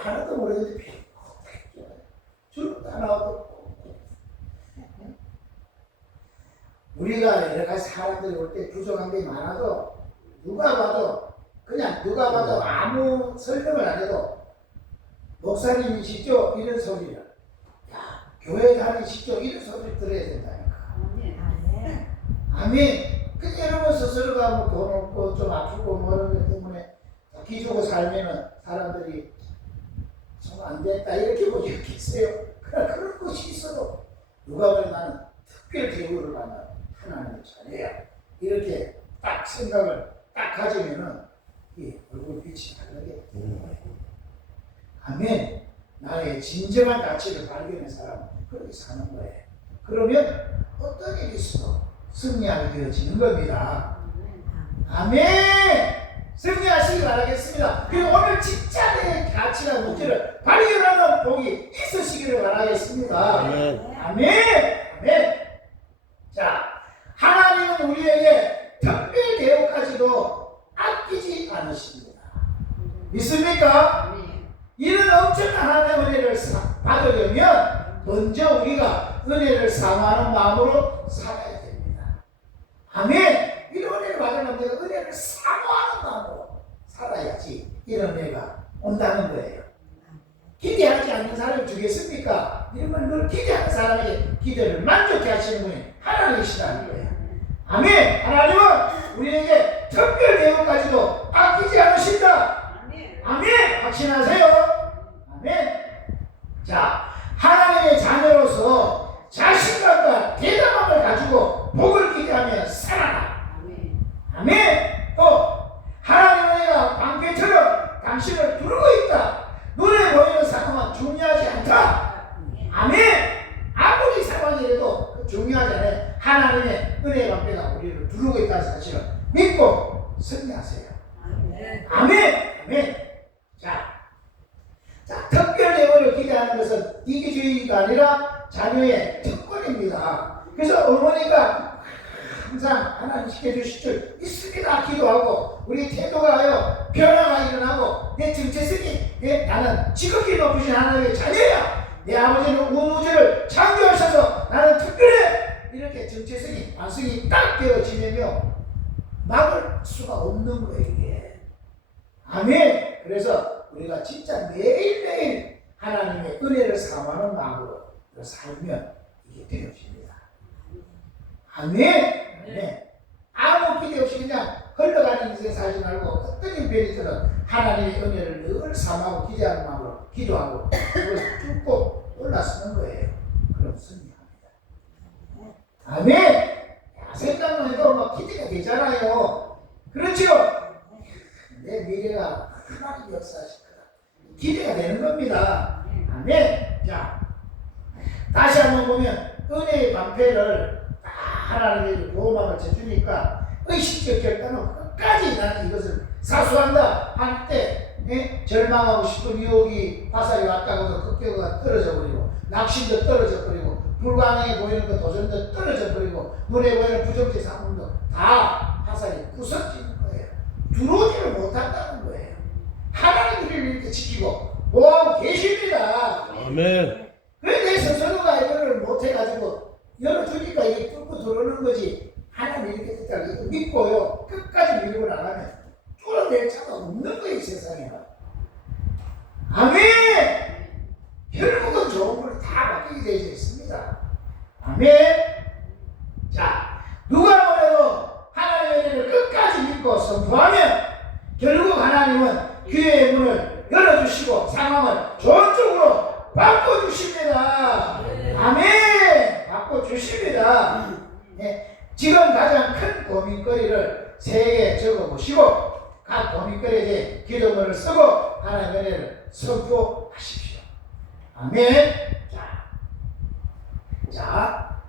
하나도 모르는데 피부가 좋아요. 주름도 하나도 우리가 여러 가지 사람들이 올 때 부족한 게 많아도 누가 봐도 아무 설명을 안 해도 목사님이시죠? 이런 소리를 야 교회 다니시죠? 이런 소리를 들어야 된다니까. 아멘. 근데 여러분 스스로가 뭐 돈 없고 좀 아프고 뭐 이런 것 때문에 기주고 살면은 사람들이 좀 안 됐다 이렇게 보지 않겠어요? 그런 것이 있어도 누가 보면 나는 특별 대우를 받는 하나님의 자녀야. 이렇게 딱 생각을 딱 가지면은 이 얼굴빛이 다르게 되는 거예요. 아멘. 나의 진정한 가치를 발견한 사람은 그렇게 사는 거예요. 그러면 어떤 일이 있어도 승리하게 되어지는 겁니다. 아멘. 승리하시기 바라겠습니다. 그리고 오늘 진짜 내 가치나 문제를 발견하는 복이 있으시기를 바라겠습니다. 아멘. 아멘. 아멘. 자, 하나님은 우리에게 특별 대우까지도 아끼지 않으십니다. 믿습니까? 이런 엄청난 하나님의 은혜를 받으려면 먼저 우리가 은혜를 사모하는 마음으로 살아야 됩니다. 아멘. 이런 은혜를 받으려면 내가 은혜를 사모하는 마음으로 살아야지 이런 은혜가 온다는 거예요. 기대하지 않는 사람을 주겠습니까? 이러면 늘 기대하는 사람에게 기대를 만족해 하시는 분이 하나님이시라는 거예요. 아멘. 하나님은 우리에게 특별 대우까지도 아끼지 않으신다. 아멘. 확신하세요. 아멘. 자, 하나님의 자녀로서 자신감과 대담함을 가지고 복을 기대하며 살아라. 아멘. 또 하나님의 은혜가 방패처럼 당신을 두르고 있다. 눈에 보이는 상황은 중요하지 않다. 아멘. 아무리 상황이라도 중요하지 않아요. 하나님의 은혜 방패가 우리를 두르고 있다는 사실을 아멘. 아멘. 자, 특별 예물을 기대하는 것은 이기주의가 아니라 자녀의 특권입니다. 그래서 어머니가 항상 하나님 시켜주실 줄 있습니다 기도하고 우리 태도가요 변화가 일어나고 내 정체성이 나는 지극히 높으신 하나님의 자녀야. 내 아버지는 우주를 창조하셔서 나는 특별해. 이렇게 정체성이 완성이 딱 되어지며 막을 수가 없는 거예요 이게. 아멘. 그래서 우리가 진짜 매일매일 하나님의 은혜를 사모하는 마음으로 살면 이게 되어집니다. 아멘. 네. 아무 기대 없이 그냥 흘러가는 인생 살지 말고 어떤 형편이든 하나님의 은혜를 늘 사모하고 기대하는 마음으로 기도하고 그걸 뚫고 올라서는 거예요. 그럼 승리합니다. 아멘. 생각만 해도 막 기대가 되잖아요. 그렇죠? 내 미래가 하나님 역사하실 거다. 기대가 되는 겁니다. 아멘. 자, 다시 한번 보면 은혜의 방패를 하나님의 보호막을 쳐주니까 의식적 결단은 끝까지 나는 이것을 사수한다 할 때 절망하고 싶은 유혹이 화살이 왔다고도 급격하게 떨어져 버리고 낙심도 떨어져 버리고 불가능해 보이는 그 도전도 떨어져 버리고 눈에 보이는 부정적 상품도 다 화살이 부서지는 거예요. 들어오지를 못한다는 거예요. 하나님 우리를 이렇게 지키고 보호하고 계십니다. 아멘. 그런데 내 스스로가 이거를 못해가지고 열어주니까 이게 뚫고 들어오는 거지. 하나님 이렇게 됐다 이거 믿고요 끝까지 밀고 나가면 뚫어낼 차가 없는 거예요 세상에. 아멘. 결국은 좋은 걸 다 바뀌게 되어 있습니다. 아멘. 자, 누가 뭐래도 하나님의 은혜를 끝까지 믿고 선포하면 결국 하나님은 기회의 문을 열어주시고 상황을 좋은 쪽으로 바꿔주십니다. 아멘. 바꿔주십니다. 네. 지금 가장 큰 고민거리를 세 개 적어보시고 각 고민거리에 대해 기도문을 쓰고 하나님의 은혜를 선포하십시오. 아멘. 자,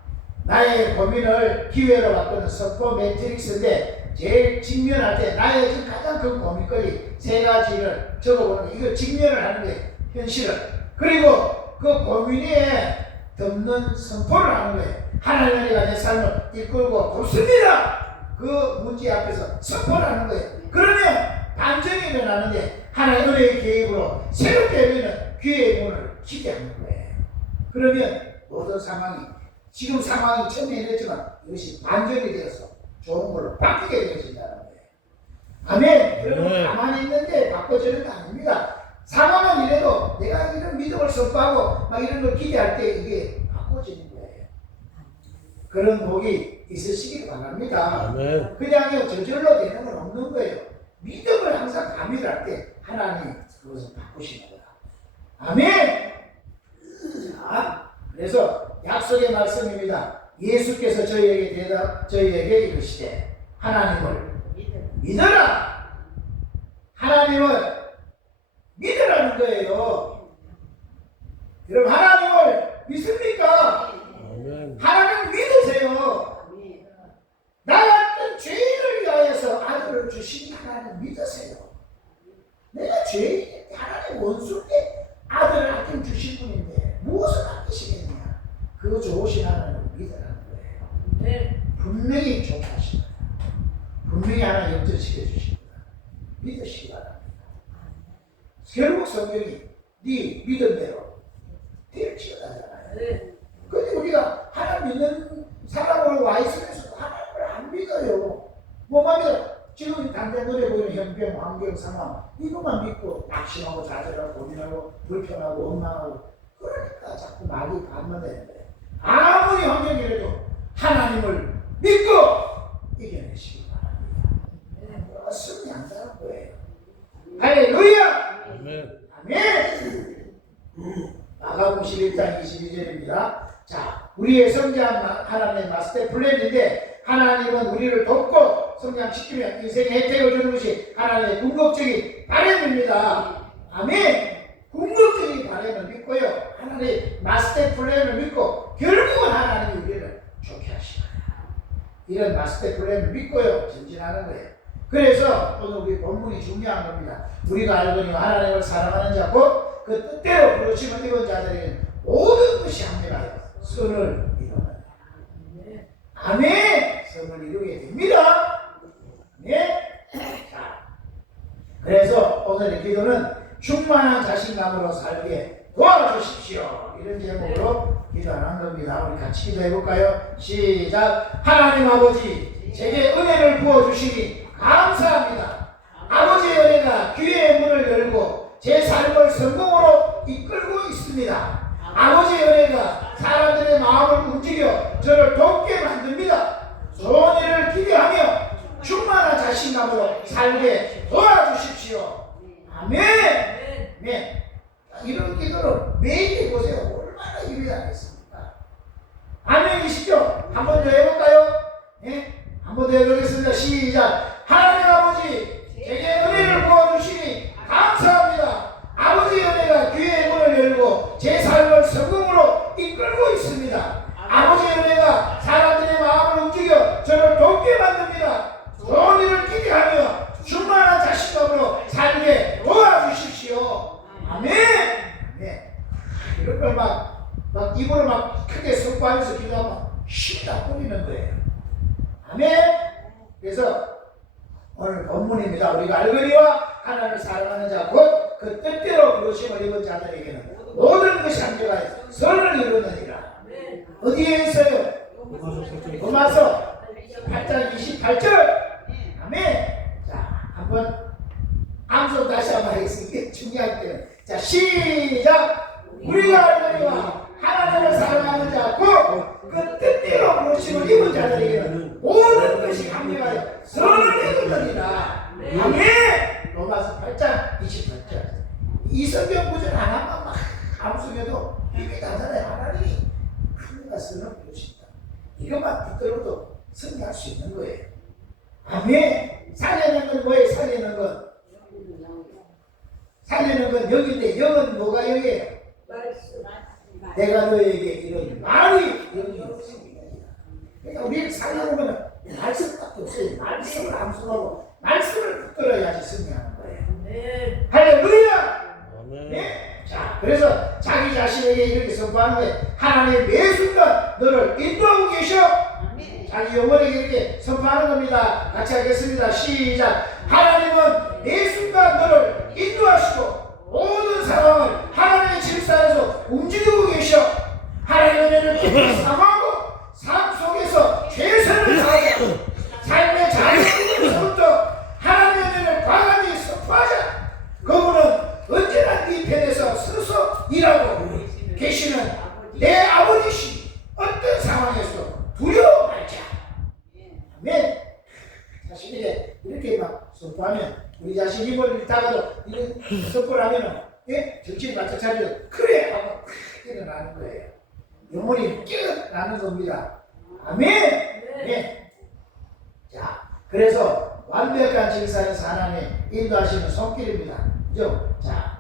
나의 고민을 기회로 바꾸는 선포 매트릭스인데 제일 직면할 때 나의 지금 가장 큰 고민거리 세 가지를 적어보는 게 이거 직면을 하는 게 현실을. 그리고 그 고민에 덮는 선포를 하는 거예요. 하나님의 은혜가 내 삶을 이끌고 돕습니다. 그 문제 앞에서 선포를 하는 거예요. 그러면 반전이 일어나는데 하나님의 은혜의 개입으로 새롭게 열리는 기회의 문을 기대하는 거예요. 그러면 모든 상황이 지금 상황이 처음에 이랬지만 이것이 반전이 되어서 좋은 걸로 바뀌게 되어진다는 거예요. 아멘. 여러분 가만히 있는데 바꿔지는 게 아닙니다. 상황은 이래도 내가 이런 믿음을 선포하고 막 이런 걸 기대할 때 이게 바꿔지는 거예요. 그런 복이 있으시길 바랍니다. 아멘. 그냥 저절로 되는 건 없는 거예요. 믿음을 항상 가미할 때 하나님 그것을 바꾸시는 거다. 아멘. 자, 그래서 약속의 말씀입니다. 예수께서 저희에게 이르시되 하나님을 믿어라. 하나님을 믿으라는 거예요. 여러분 하나님을 믿습니까? 아멘. 하나님 믿으세요. 나 같은 죄인을 위하여서 아들을 주신 하나님 믿으세요. 내가 죄인, 하나님 원수인데 아들을 아낌 주신 분인데 무엇을 아끼시겠냐? 그 좋으신 하나님을 믿으라는 거예요. 네. 분명히 좋아하신 거예요. 분명히 하나 역전시켜 주신 거예요. 믿으시기 바랍니다. 결국 성경이 네 믿음대로 될지어다잖아요. 네. 근데 우리가 하나님 믿는 사람으로 와 있으면서도 하나님을 안 믿어요. 뭐만 믿어? 지금 당장 눈에 보이는 형편, 환경, 상황 이것만 믿고 낙심하고 좌절하고 고민하고 불편하고 원망하고 그러니까 자꾸 말이 반만되는 거예요. 아무리 환경이라도 하나님을 믿고 이겨내시기 바랍니다. 승리 안 되는 거예요. 할렐루야! 아멘. 아멘! 마가복음 11장 22절입니다. 자, 우리의 성장 하나님의 마스터 플랜인데 하나님은 우리를 돕고 성장시키며 인생의 혜택을 주는 것이 하나님의 궁극적인 바람입니다. 아멘. 궁극적인 바람을 믿고요. 하나님의 마스터 플랜을 믿고 결국은 하나님이 우리를 좋게 하시거나 이런 마스터 플랜을 믿고요. 전진하는 거예요. 그래서 오늘 우리 본문이 중요한 겁니다. 우리가 알거니와 하나님을 사랑하는 자 곧 그 뜻대로 부르심을 입은 자들에게는 모든 것이 합력하여 선을 이루는. 아멘. 선을 이루게 됩니다. 네. 자, 그래서 오늘의 기도는 충만한 자신감으로 살게 도와주십시오. 이런 제목으로 기도하는 겁니다. 우리 같이 기도해 볼까요? 시작. 하나님 아버지, 제게 은혜를 부어주시니 감사합니다. 아버지의 은혜가 귀의 문을 열고 제 삶을 성공으로 이끌고 있습니다. 아버지의 은혜가 사람들의 마음을 움직여 저를 돕게 만듭니다. 좋은 일을 기대하며 충만한 자신감으로 살게 도와주십시오. 아멘. 네. 이런 기도를 매일 해보세요. 얼마나 힘이 나겠습니까? 아멘이시죠? 한 번 더 해볼까요? 네? 한 번 더 해보겠습니다. 시작. 하나님 아버지, 제게 은혜를 부어주시니 감사합니다. 아버지의 은혜가 귀의 문을 열고 제 삶을 성공으로 이끌고 있습니다. 아버지의 은혜가 사람들의 마음을 움직여 저를 돕게 만듭니다. 좋은 일을 기대하며 충만한 자신감으로 살게 도와주십시오. 아멘. 네. 이런 걸 막 입으로 막 크게 선포하면서 기도하면 힘이 다 뿌리는 거예요. 아멘. 그래서 오늘 본문입니다. 우리가 알거니와 하나님을 사랑하는 자 곧 그 뜻대로 부르심을 입은 자들에게는 모든 것이 합력하여 선을 이루느니라. 어디에 있어요? 로마서 8장 28절. 아멘. 자, 한번 암송 다시 한번 하겠습니다. 이게 중요할 때는. 자, 시작. 우리가 알거니와 하나님을 사랑하는 자 곧 그 뜻대로 부르심을 입은 자들에게는 모든 것이 합력하여 선을 이루느니라. 아멘. 로마서 8장 28절. 이 성경 구절 하나만 막 암송해도 힘이 나잖아요. 하나님이 하늘과 선을 부르신다. 이것만 붙들어도 승리할 수 있는 거예요. 아멘. 살리는 건 뭐예요? 살리는 건. 살리는 건 영인데 영은 뭐가 영이에요? 내가 너에게 이런 말이 영이 없습니다. 그러니까 우리를 살리는 거는 말씀밖에 없어요. 말씀을 암송하고 말씀을 붙들어야지 승리하는 거예요. 할렐루야. 네? 자, 그래서 자기 자신에게 이렇게 선포하는 거예요. 하나님 매 순간 너를 인도하고 계셔. 자기 영혼에게 이렇게 선포하는 겁니다. 같이 하겠습니다. 시작. 하나님은 매 순간 너를 인도하시고 모든 상황을 하나님의 질서 안에서 움직이고 계셔. 하나님의 은혜를 깊이 사모하고 삶 속에서 최선을 다하자. 삶의 자유로부터 하나님의 은혜를 과감히 선포하자. 그분은 언제나 네 편에서 서서 일하고 계시는 내 아버지시. 어떤 상황에서 두려워 말자. 아멘. 자신에게 이렇게 막 선포하면 우리 자신 힘을 잃다가도 이런 선포를 하면은 정신이 바짝 차려 그래 하고 일어나는 거예요. 영혼이 깨어나는 겁니다. 아멘. 네. 자, 그래서 완벽한 질서에서 하나님의 인도하시는 손길입니다. 그죠? 자,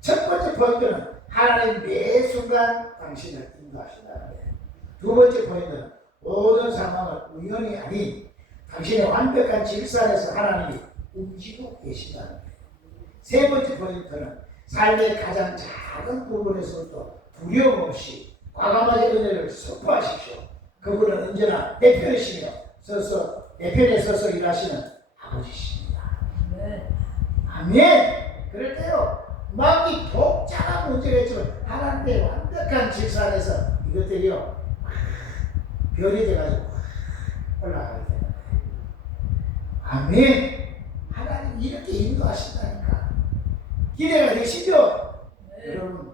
첫 번째 포인트는 하나님 매 순간 당신을 인도하신다는 거예요. 두 번째 포인트는 모든 상황을 우연이 아닌 당신의 완벽한 질서 안에서 하나님이 움직이고 계신다는 거예요. 세 번째 포인트는 삶의 가장 작은 부분에서도 두려움 없이 과감하게 은혜를 선포하십시오. 그분은 언제나 내 편이시며 내 편에 서서 일하시는 아버지십니다. 아멘. 그럴 때요, 막 이 복잡한 문제가 있지만 하나님의 완벽한 질서 안에서 이것들이요 별이 돼가지고 올라가게 되는 거예요. 아멘. 하나님 이렇게 인도하신다니까. 기대가 되시죠? 여러분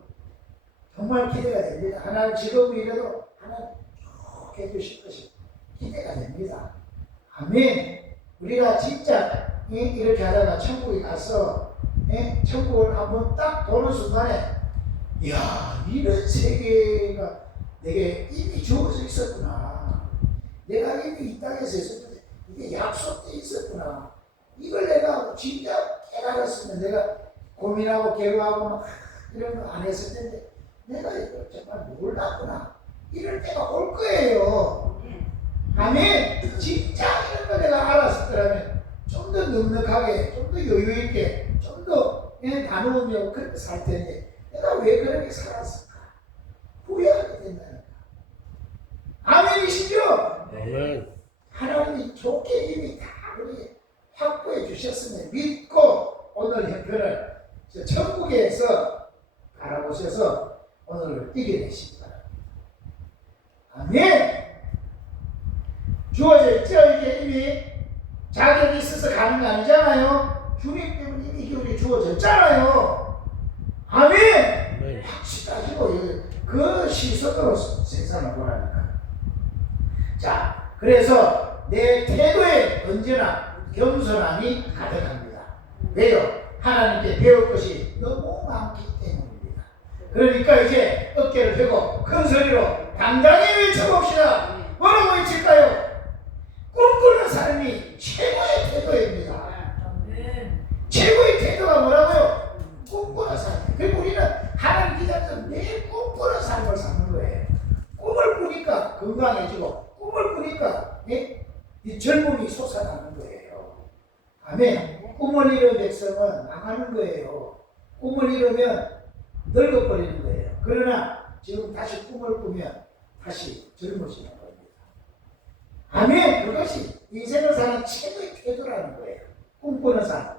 정말 기대가 됩니다. 하나님 지금 이래도 하나님 쭉 해주실 것이 기대가 됩니다. 아멘. 우리가 진짜 이렇게 하다가 천국에 가서 천국을 한번 딱 보는 순간에 이야, 이런 세계가 내게 이미 주어져 있었구나. 내가 이미 이 땅에서 있었는데 이게 약속돼 있었구나. 이걸 내가 진짜 깨달았으면 내가 고민하고 괴로워하고 막 이런 거 안 했을 텐데 내가 이걸 정말 몰랐구나. 이럴 때가 올 거예요. 아멘. 진짜 이런 거 내가 알았을 거라면 좀 더 넉넉하게, 좀 더 여유 있게, 좀 더 나누며 그렇게 살 텐데 내가 왜 그렇게 살았을까? 후회하게 된다니까. 아멘이시죠? 아멘. 하나님이 좋게 이미 다 우리 확보해 주셨으면 믿고 오늘 형편을 천국에서 바라보셔서 오늘을 이겨내시기 바랍니다. 아멘. 주어져 있죠? 이게 이미 자격이 있어서 가는 거 아니잖아요. 주님 때문에 이미 이게 우리 주어졌잖아요. 아멘. 아멘. 확실하시고 그 시선으로 세상을 보라니까. 자, 그래서 내 태도에 언제나 겸손함이 가득합니다. 왜요? 하나님께 배울 것이 너무 많기 때문입니다. 그러니까 이제 어깨를 펴고 큰 소리로 당당히 외쳐봅시다. 뭐라고 외칠까요? 꿈꾸는 삶이 최고의 태도입니다. 최고의 태도가 뭐라고요? 꿈꾸는 삶. 그리고 우리는 하나님 기다려서 매일 꿈꾸는 삶을 사는 거예요. 꿈을 꾸니까 건강해지고 꿈을 꾸니까 이 젊음이 솟아나는 거예요. 아멘. 꿈을 이룬 백성은 망하는 거예요. 꿈을 이루면 늙어버리는 거예요. 그러나 지금 다시 꿈을 꾸면 다시 젊어지는 겁니다. 아멘. 그것이 인생을 사는 최고의 태도라는 거예요. 꿈꾸는 삶.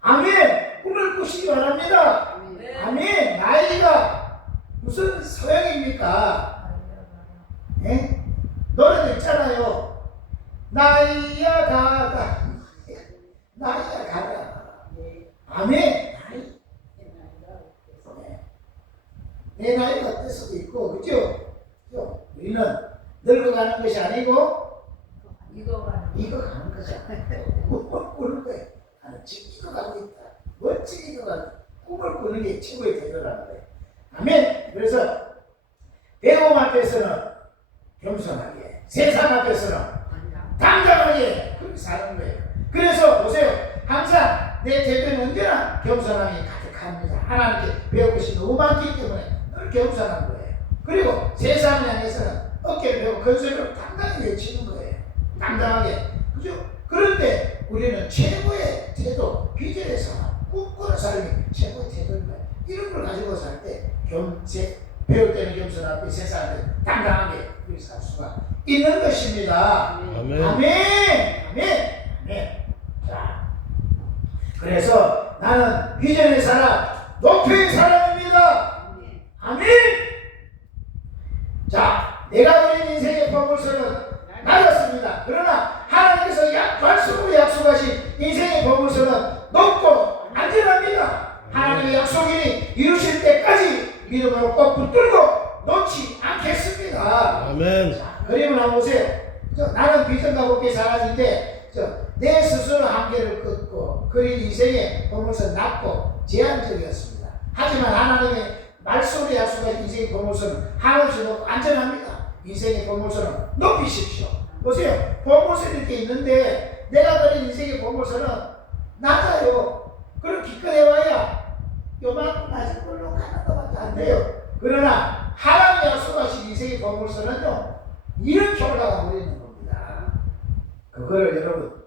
아멘. 꿈을 꾸시기 바랍니다. 아멘. 나이가 무슨 소용입니까? 예? 노래도 있잖아요. 나이야 가다. 나이야 가라. 아멘. 나이. 내 나이가 어떨 수도 있고, 그죠? 우리는 늙어가는 것이 아니고 이거 가는 거잖아. 꾸는 거예요. 나는 지금 이거 가고 있다. 멋지게 이거 가고 꿈을 꾸는 게 최고의 태도라는 거예요. 아멘. 그래서 배움 앞에서는 겸손하게, 세상 앞에서는 당당하게 그렇게 사는 거예요. 그래서 보세요. 항상 내 태도는 언제나 겸손함이 가득합니다. 하나님께 배울 것이 너무 많기 때문에 늘 겸손한 거예요. 그리고 세상을 향해서는 어깨를 펴고 큰 소리로 당당히 외치는 거예요. 당당하게. 그죠? 그런데 우리는 최고의 태도, 비전의 사람, 꿈꾸는 사람이 최고의 태도인 거예요. 이런 걸 가지고 살 때 배울 때는 겸손하고 세상에 당당하게 그렇게 살 수가 있는 것입니다. 아멘. 아멘. 아멘. 아멘. 자, 그래서 나는 비전의 사람, 높이의 사람입니다. 아멘. 자, 내가 드린 인생의 보물서는 낮았습니다. 그러나 하나님께서 말씀으로 약속하신 인생의 보물서는 높고 안전합니다. 하나님의 약속이 이루실 때까지 믿음으로 꼭 붙들고 놓지 않겠습니다. 아멘. 자, 그림을 한번 보세요. 나는 비전과 함께 살았는데 내 스스로 한계를 끊고 그린 인생의 보물서는 낮고 제한적이었습니다. 하지만 하나님의 말씀으로 약속하신 인생의 보물서는 하늘에서 높고 안전합니다. 인생의 보물서는 높이십시오. 보세요. 보물서는 이렇게 있는데 내가 그린 인생의 보물서는 낮아요. 그럼 기껏해봐야 요만큼 낮은 걸로 가는 것밖에 안 돼요. 그러나 하나님이 약속하신 인생의 보물서는요 이렇게 올라가 버리는 겁니다. 그거를 여러분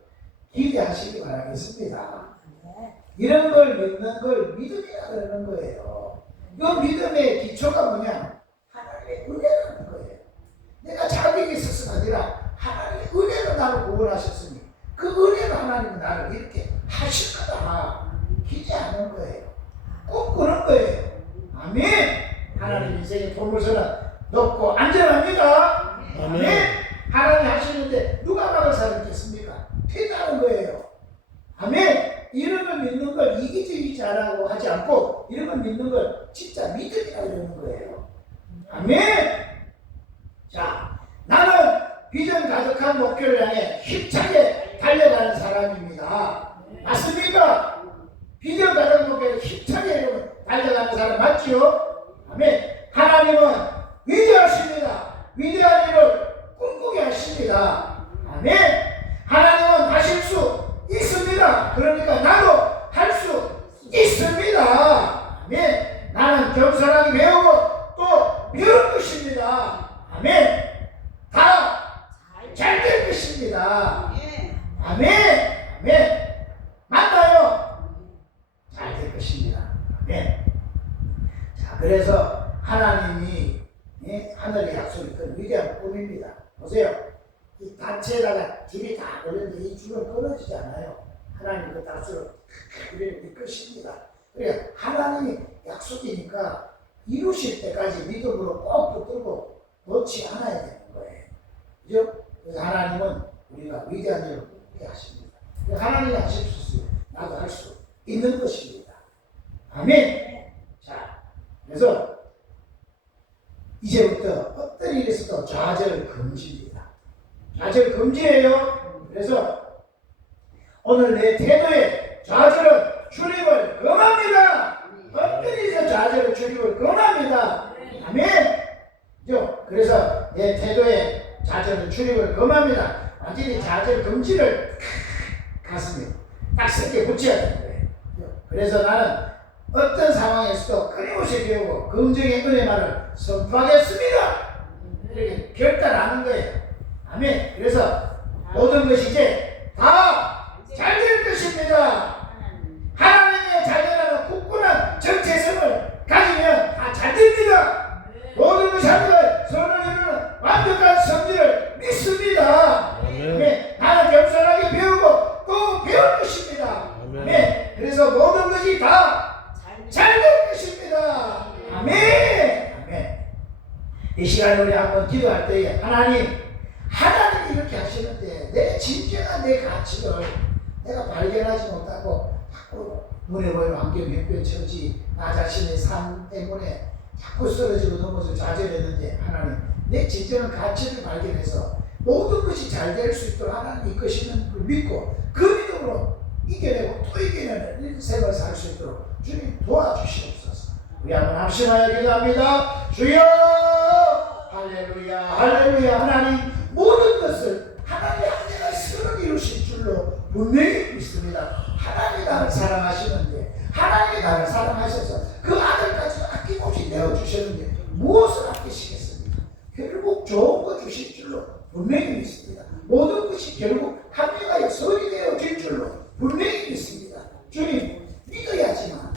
기대하시기 바라겠습니다. 이런 걸 믿는 걸 믿음이라 그러는 거예요. 이 믿음의 기초가 뭐냐? 하나님의 은혜라는 거예요. 내가 자격이 있어서가 아니라 하나님의 은혜로 나를 구원하셨으니 그 은혜로 하나님은 나를 이렇게 하실 거다 기대하는 거예요. 꿈꾸는 거예요. 아멘. 하나님 인생의 보물서는 높고 안전합니다. 아멘. 하나님이 하시는데 누가 막을 사람 있겠습니까? 된다는 거예요. 아멘. 이런 걸 믿는 걸 이기적이지 않고 하지 않고 이런 걸 믿는 걸 진짜 믿음이라고 그러는 거예요. 아멘. 자, 나는 비전 가득한 목표를 향해 힘차게 달려가는 사람입니다. 맞습니까? 비전 가득한 목표를 힘차게 달려가는 사람 맞지요? 아멘. 하나님은 위대하십니다. 위대한 일을 꿈꾸게 하십니다. 아멘. 하나님은 하실 수 있습니다. 그러니까 나도 할 수 있습니다. 아멘. 나는 겸손하게 배우고 또 배울 것입니다. 아멘. 다 잘 될 것입니다. 아멘. 아멘. 그래서 하나님이 하늘의 약속이 큰 위대한 꿈입니다. 보세요. 이 단체에다가 줄이 다 걸렸는데 이 줄은 끊어지지 않아요. 하나님 그 단수로 우리를 이끄십니다. 그러니까 하나님이 약속이니까 이루실 때까지 믿음으로 꼭 붙들고 놓지 않아야 되는 거예요. 그죠? 그래서 하나님은 우리가 위대한 일을 하게 하십니다. 하나님이 하실 수 있어요. 나도 할 수 있는 것입니다. 아멘. 자, 그래서 이제부터 어떤 일이 있어도 좌절 금지입니다. 좌절 금지예요. 그래서 오늘 내 태도에 좌절은 주님을 금합니다. 어떤 일에서 좌절은 주님을 금합니다. 아멘. 그래서 내 태도에 좌절은 주님을 금합니다. 완전히 좌절 금지를 가슴에 딱 세게 붙여야 되는 거예요. 그래서 나는 어떤 상황에서도 끊임없이 배우고 긍정의 은혜만을 선포하겠습니다. 이렇게 결단하는 거예요. 아멘. 그래서 모든 것이 이제 다 잘 될 것입니다. 하나님의 자녀라는 굳건한 정체성을 가지면 다 잘 됩니다. 모든 것이 하나님의 선을 이루는 완벽한 성질을 믿습니다. 아멘. 나는 겸손하게 배우고 또 배울 것입니다. 아멘. 그래서 모든 것이 다 잘 될 것입니다. 아멘. 아멘. 이 시간에 우리 한번 기도할 때에 하나님이 이렇게 하시는데 내 진정한 내 가치를 내가 발견하지 못하고 자꾸 눈에 보이는 환경 변변처지 나 자신의 삶 때문에 자꾸 쓰러지고 넘어져 좌절했는데 하나님 내 진정한 가치를 발견해서 모든 것이 잘 될 수 있도록 하나님 이끄시는 걸 믿고 그 믿음으로 이겨내고 또 이겨내는 인생을 살 수 있도록 주님 도와주시옵소서. 우리 한번 합심하여 기도합니다. 주여 할렐루야 할렐루야. 하나님 모든 것을 하나님의 한계가 선을 이루실 줄로 분명히 믿습니다. 하나님이 나를 사랑하시는데 하나님이 나를 사랑하셔서 그 아들까지 아낌없이 내어주셨는데 무엇을 아끼시겠습니까? 결국 좋은 거 주실 줄로 분명히 믿습니다. 모든 것이 결국 합리하여 선이 되어질 줄로 분명히 믿습니다. 주님 믿어야지만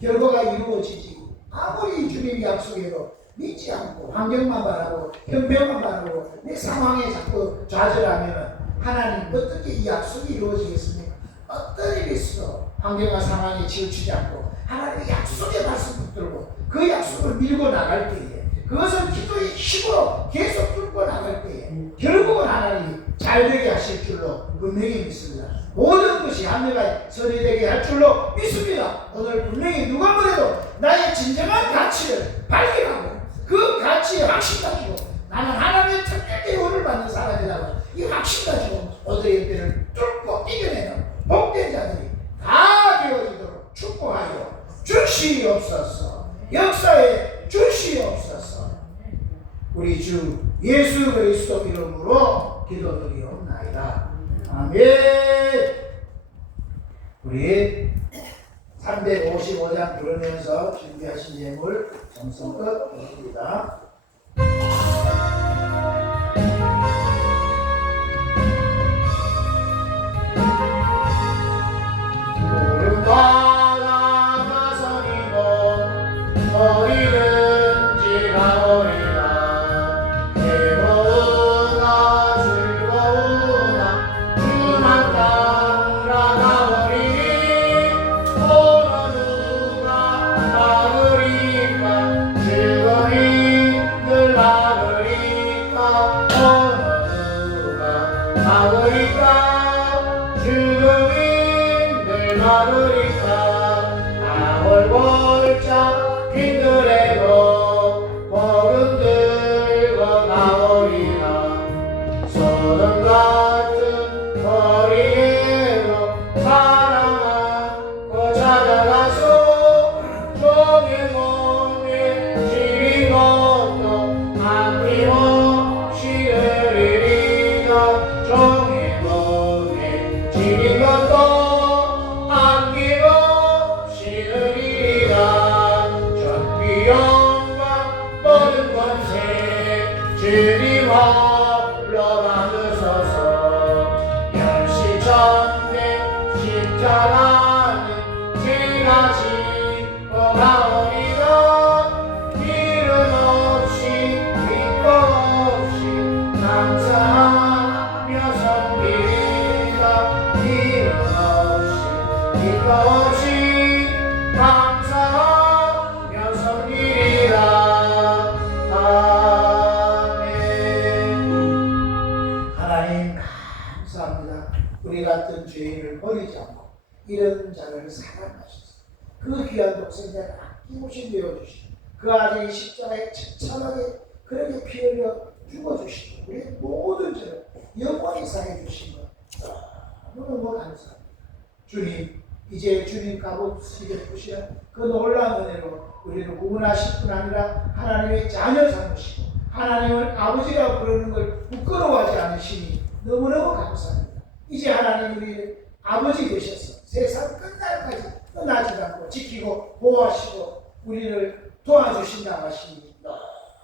결과가 이루어지지. 아무리 주님이 약속해도 믿지 않고 환경만 바라고 형편만 바라고 내 상황에 자꾸 좌절하면 하나님 어떻게 이 약속이 이루어지겠습니까? 어떤 일이 있어도 환경과 상황에 치우치지 않고 하나님의 약속의 말씀 붙들고 그 약속을 밀고 나갈 때에 그것을 기도의 힘으로 계속 뚫고 나갈 때에 결국은 하나님이 잘되게 하실 줄로 분명히 믿습니다. 모든 것이 하늘과 선이 되게 할 줄로 믿습니다. 오늘 분명히 누가 뭐래도 나의 진정한 가치를 발견하고 그 가치에 확신 가지고 나는 하나님의 특별 대우를 받는 사람이라고 이 확신 가지고 오늘의 때를 뚫고 이겨내는 복된 자들이 다 되어지도록 축복하여 주시옵소서. 역사에 주시옵소서. 우리 주 예수 그리스도 이름으로 기도드리옵나이다. 아멘. 우리 355장 부르면서 준비하신 예물 정성껏 드립니다. 바다 나서리고 어디든지 가오리라. 괴로우나 즐거우나 주만 따라가오리니 어느 누가 막으리까 즐거이 늘 막으리까 어느 누가 막으리까 즐거이 늘 막으리까. 아월골짝 빈들에도 걸음 들고 나오리라. 소름 같은 거리에도 사랑하고 찾아가서 종일 몸에 지린 것도 아낌없이 흐리리라. 종일 몸에 지린 것도 아낌없이 흐리리라. 전비 영광 모든 권세 주님 홀로 받으소서. 멸시천대 십자가는 감사하며 섬기리라. 아멘. 하나님 감사합니다. 우리 같은 죄인을 버리지 않고 이런 자를 사랑하셔서 그 귀한 독생자를 아낌없이 내어주시고 그 아들이 십자가에 처참하게 그렇게 피 흘려 죽어주시고 우리 모든 죄를 영원히 사해 주신 것 너무너무 감사합니다. 주님, 이제 주님 값없이 보시라 그 놀라운 은혜로 우리를 구원하실 뿐 아니라 하나님의 자녀 삼으시고 하나님을 아버지라 부르는 걸 부끄러워하지 않으시니 너무너무 감사합니다. 이제 하나님 우리 아버지 되셔서 세상 끝날까지 떠나지 않고 지키고 보호하시고 우리를 도와주신다고 하시니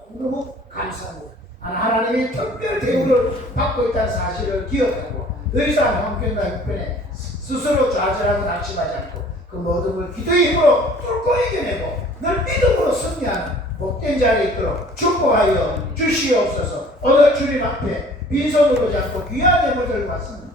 너무너무 감사합니다. 하나님의 특별 대우를 받고 있다는 사실을 기억하고 더 이상 형편과 형편에 스스로 좌절하고 낙심하지 않고 그 모든 걸 기도의 힘으로 뚫고 이겨내고 늘 믿음으로 승리하는 복된 자리에 있도록 축복하여 주시옵소서. 오늘 주님 앞에 빈손으로 잡고 귀한 예물 들고 왔습니다.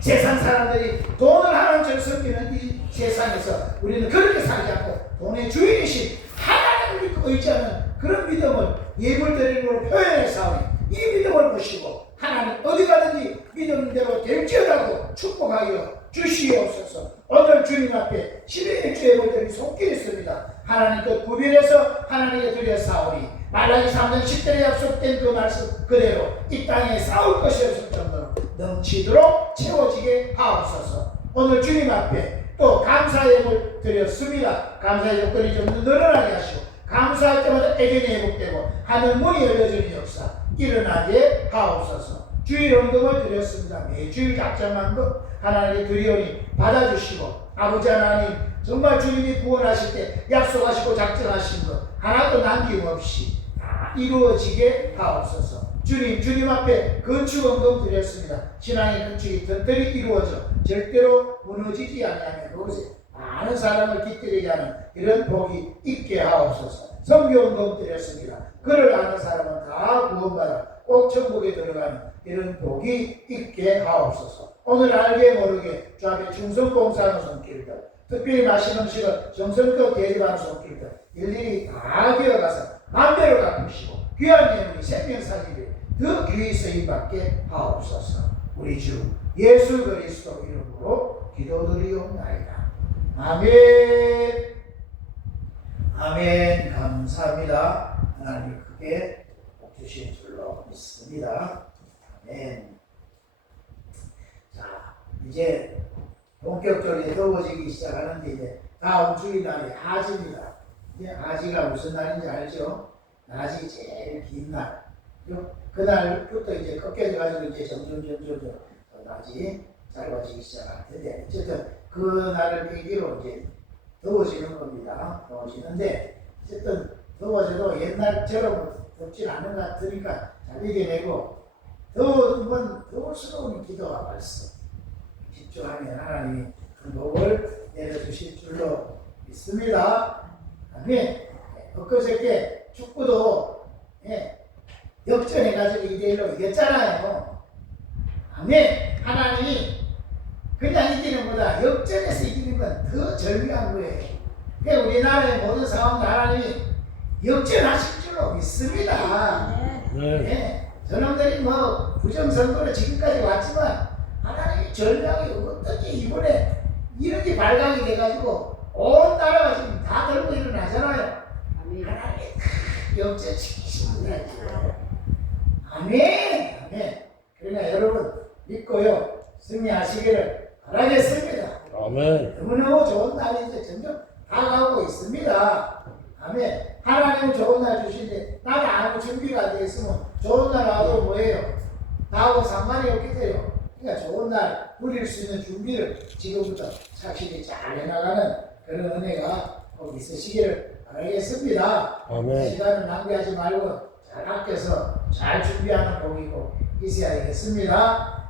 세상 사람들이 돈을 하나님처럼 섬기는 이 세상에서 우리는 그렇게 살지 않고 돈의 주인이신 하나님을 믿고 의지하는 그런 믿음을 예물 드림으로 표현해서 이 믿음을 보시고 하나님 어디 가든지 믿음대로 될지어다고 축복하여 주시옵소서. 오늘 주님 앞에 11일 주 예물들이 손길이 있습니다. 하나님 그 구별해서 하나님께 드려 싸우니 말라기 3장 10절에 약속된 그 말씀 그대로 이 땅에 싸울 것이 없을 정도로 넘치도록 채워지게 하옵소서. 오늘 주님 앞에 또 감사 예물 드렸습니다. 감사 요건이 좀 늘어나게 하시고 감사할 때마다 애견이 회복되고 하늘 문이 열려주는 역사 일어나게 하옵소서. 주일 헌금을 드렸습니다. 매주일 작정한 것 하나님께 드리오니 받아주시고 아버지 하나님 정말 주님이 구원하실 때 약속하시고 작정하신 것 하나도 남김없이 다 이루어지게 하옵소서. 주님 앞에 건축 헌금 드렸습니다. 신앙의 건축이 튼튼히 이루어져 절대로 무너지지 않으며 그곳에 많은 사람을 깃들이게 하는 이런 복이 있게 하옵소서. 선교 헌금 드렸습니다. 그를 아는 사람은 다 구원받아 꼭 천국에 들어가는 이런 복이 있게 하옵소서. 오늘 알게 모르게 주 앞에 충성봉사하는 손길들 특별히 맛있는 음식을 정성껏 대접하는 손길들 일일이 다 기어가서 만배로 갚으시고 귀한 예물이 생명사기를 더 귀히 쓰임받게 하옵소서. 우리 주 예수 그리스도 이름으로 기도드리옵나이다. 아멘. 아멘. 감사합니다. 하나님 크게 복 주신 줄로 믿습니다. 아멘. 자, 이제 본격적으로 더워지기 시작하는데 이제 다음 주일날이 하지입니다. 이제 하지가 무슨 날인지 알죠? 낮이 제일 긴 날. 그날부터 이제 꺾여져 가지고 이제 점점 낮이 짧아지기 시작할 텐데 어쨌든 그 날을 계기로 이제 더워지는 겁니다. 더워지는데 어쨌든 더워져도 옛날처럼 덥진 않은 것 같으니까 잘 이겨내고 더우면 더울수록 기도가 벌써 집중하면 하나님이 그 복을 내려주실 줄로 믿습니다. 아멘. 엊그저께 축구도 역전해가지고 2대1로 이겼잖아요. 아멘. 하나님이 그냥 이기는 것보다 역전해서 이기는 건 더 절묘한 거예요. 그러니까 우리나라의 모든 상황도 하나님이 역전하실 줄로 믿습니다. 네. 저놈들이 뭐 부정선거로 지금까지 왔지만 하나님이 절묘하게 어떻게 이번에 이렇게 발광이 돼가지고 온 나라가 지금 다 들고 일어나잖아요. 하나님이 다 역전시키십니다. 아멘. 아멘. 그러나 여러분 믿고요 승리하시기를 바라겠습니다. 아멘. 너무너무 좋은 날이 이제 점점 다가오고 있습니다. 아멘. 하나님은 좋은 날 주시는데 나는 아무 준비가 안 되어 있으면 좋은 날 와도 뭐예요? 나하고 상관이 없게 돼요. 그러니까 좋은 날 누릴 수 있는 준비를 지금부터 착실히 잘 해나가는 그런 은혜가 꼭 있으시기를 바라겠습니다. 아멘. 시간을 낭비하지 말고 잘 아껴서 잘 준비하는 복이 꼭 있어야겠습니다.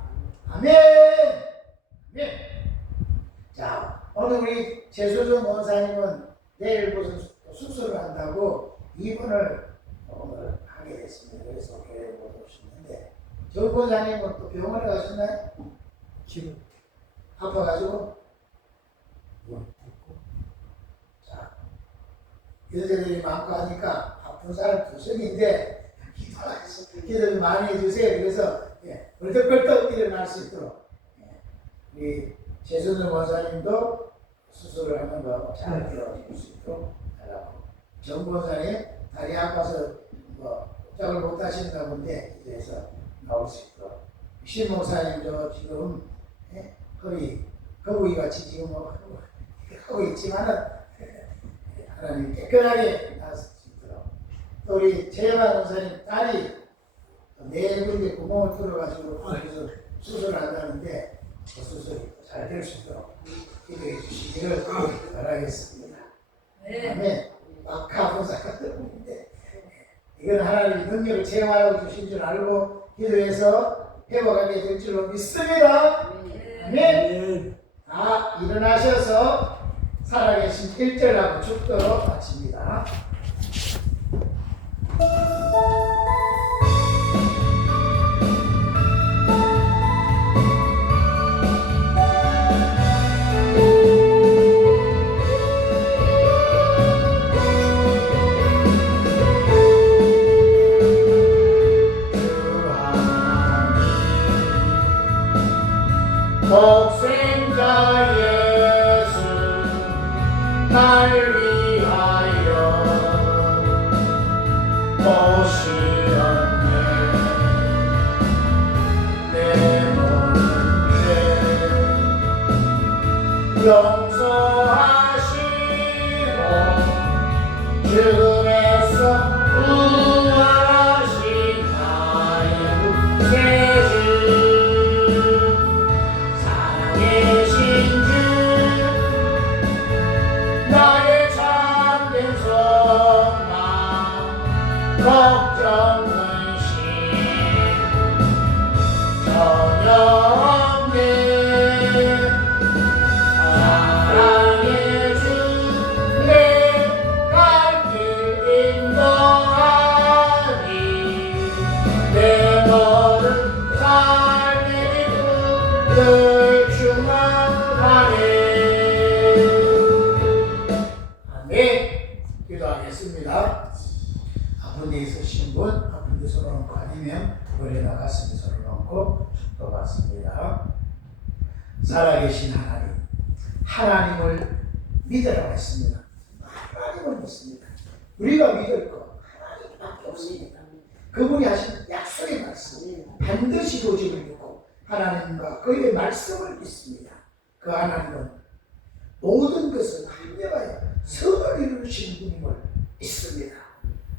아멘. 아멘. 자, 오늘 우리 최수정 원사님은 내일 무슨 수술을 한다고 입원을 오늘 하게 됐습니다. 그래서 교회에 못 오셨는데 정 원사님은 또 병원에 가셨나요? 지금 아파가지고 여자들이 많고 하니까 아픈 사람 두성인데 기도를 많이 해주세요. 그래서 벌떡벌떡 일어날 수 있도록 우리 최순우 원사님도 수술을 하는 거 잘 들어줄 수 있도록 하라고. 정 원사님 다리 아파서 짝을 못 하시는가 본데 그래서 나올 수 있도록. 신 목사님도 지금 거북이 같이 지금 하고 있지만은 하나님 깨끗하게 나을 수 있도록. 또 우리 최영아 원사님 딸이 네 군데 구멍을 뚫어가지고 거기서 수술을 한다는데 그 수술이 잘 될 수 있도록 기도해 주시기를 바라겠습니다. 다음에 막하 보사가 있는데 이건 하나님의 능력을 체험하라고 주신 줄 알고 기도해서 회복하게 될 줄로 믿습니다. 아멘. 다 일어나셔서 살아계신 1절하고 죽도록 마칩니다. 독생자 예수 날 위하여 오시었네. 내 모든 죄 용서하시고 죽음에서 부활하신 나의 구세주 살아계신 주 나의 참된 소망 걱정 근심 전혀 없네. 사랑의 주 내 갈 길 인도하니 내 모든 삶의 늘 충만하네. 아멘. 기도하겠습니다. 아픈 데 있으신 분, 아픈 데 손을 얹고 아니면 머리나 가슴에 손을 얹고 축도받습니다. 살아계신 하나님, 하나님을 믿으라고 했습니다. 하나님을 믿습니다. 우리가 믿을 거 하나님밖에 없습니다. 그분이 하신 약속의 말씀 반드시 이루어짐을 믿고 하나님과 그의 말씀을 믿습니다. 그 하나님은 모든 것을 합력하여 선을 이루시는 분임을 믿습니다.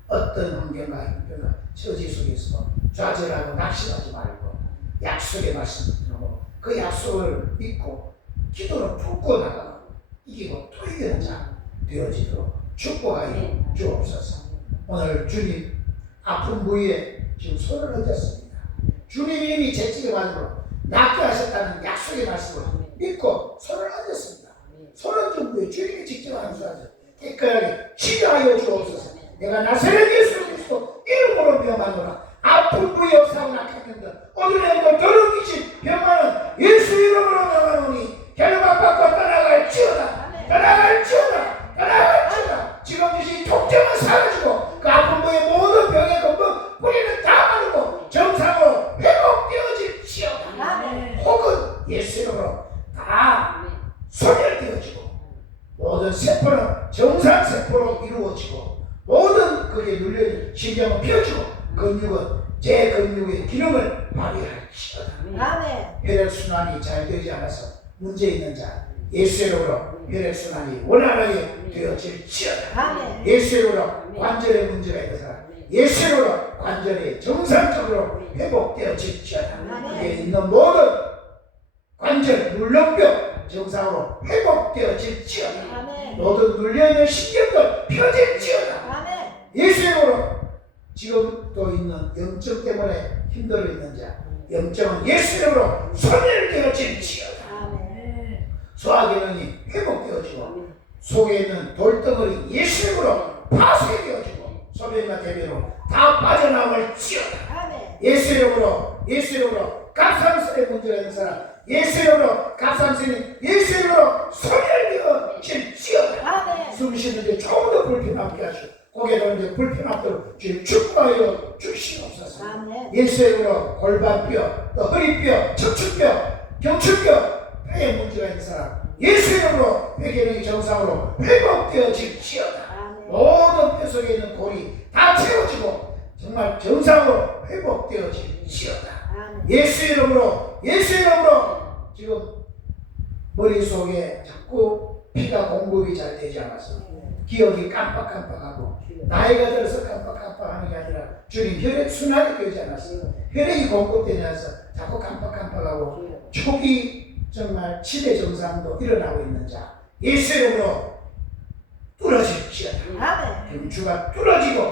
어떤 환경과 형편과 처지 속에서 좌절하고 낙심하지 말고 약속의 말씀을 들고 그 약속을 믿고 기도를 품고 나가고 이기고 또 이기는 자 되어지도록 축복하여 주옵소서. 오늘 주님 아픈 부위에 지금 손을 얹었습니다. 주님이 이미 재직의 말로 낫게 하셨다는 약속의 말씀을 믿고 손을 얹었습니다. 손 얹은 부위에 주님이 직접 안수하셔서 깨끗하게 치료하여 주옵소서. 내가 나사렛 예수 그리스도 이름으로 명하노라. 아픈 부위 없사오나 했는데 오늘의 더러운이신 병만은 예수 이름으로 명하노니 결박받고 떠나갈지어다. 떠나갈지어다. 떠나갈지어다. 지금 주신 통증은 사라지고 그 아픈 부위의 모든 병의 근본 뿌리는 다 마르고 정상으로 회복되어질지어다. 혹은 예수 이름으로 다 소멸되어지고 모든 세포는 정상세포로 이루어지고 모든 그게 눌려진 신경은 펴지고 근육은 제 근육의 기능을 발휘할지어다. 혈액순환이 잘 되지 않아서 문제 있는 자 예수 이름으로 혈액순환이 원활하게 되어질지어다. 예수 이름으로 관절에 문제가 있는 사람 예수 이름으로 관절이 정상적으로 회복되어질지어다. 그게 있는 모든 관절 물렁병 정상으로 회복되어질지어다. 모든 눌려있는 신경도 펴질지어다. 예수 이름으로 지금 또 있는 염증 때문에 힘들어 있는 자 염증은 예수 이름으로 소멸되어질지어다. 소화기능이 회복되어지고 속에 있는 돌덩어리 예수 이름으로 파쇄되어지고 소변이나 대변으로 다 빠져나올지어다. 예수 이름으로 갑상선에 문제가 있는 사람 예수 이름으로 갑상선이 예수 이름으로 소멸되어질지어다. 숨 쉬는데 조금 더 불편 없게 하시고 고개 도는데 불편 없도록 주님 축복하여 주시옵소서. 예수 이름으로 골반뼈, 또 허리뼈, 척추뼈, 경추뼈 뼈에 문제가 있는 사람 예수 이름으로 뼈 기능이 정상으로 회복되어질지어다. 모든 뼈 속에 있는 골이 다 채워지고 정말 정상으로 회복되어질지어다. 예수 이름으로 지금 머릿속에 자꾸 피가 공급이 잘 되지 않아서 기억이 깜빡깜빡하고 나이가 들어서 깜빡깜빡하는 게 아니라 주님 혈액 순환이 되지 않았어요. 혈액이 공급되지 않아서 자꾸 깜빡깜빡하고 초기 정말 치매 증상도 일어나고 있는 자 예수 이름으로 뚫어질지어다. 경추가 뚫어지고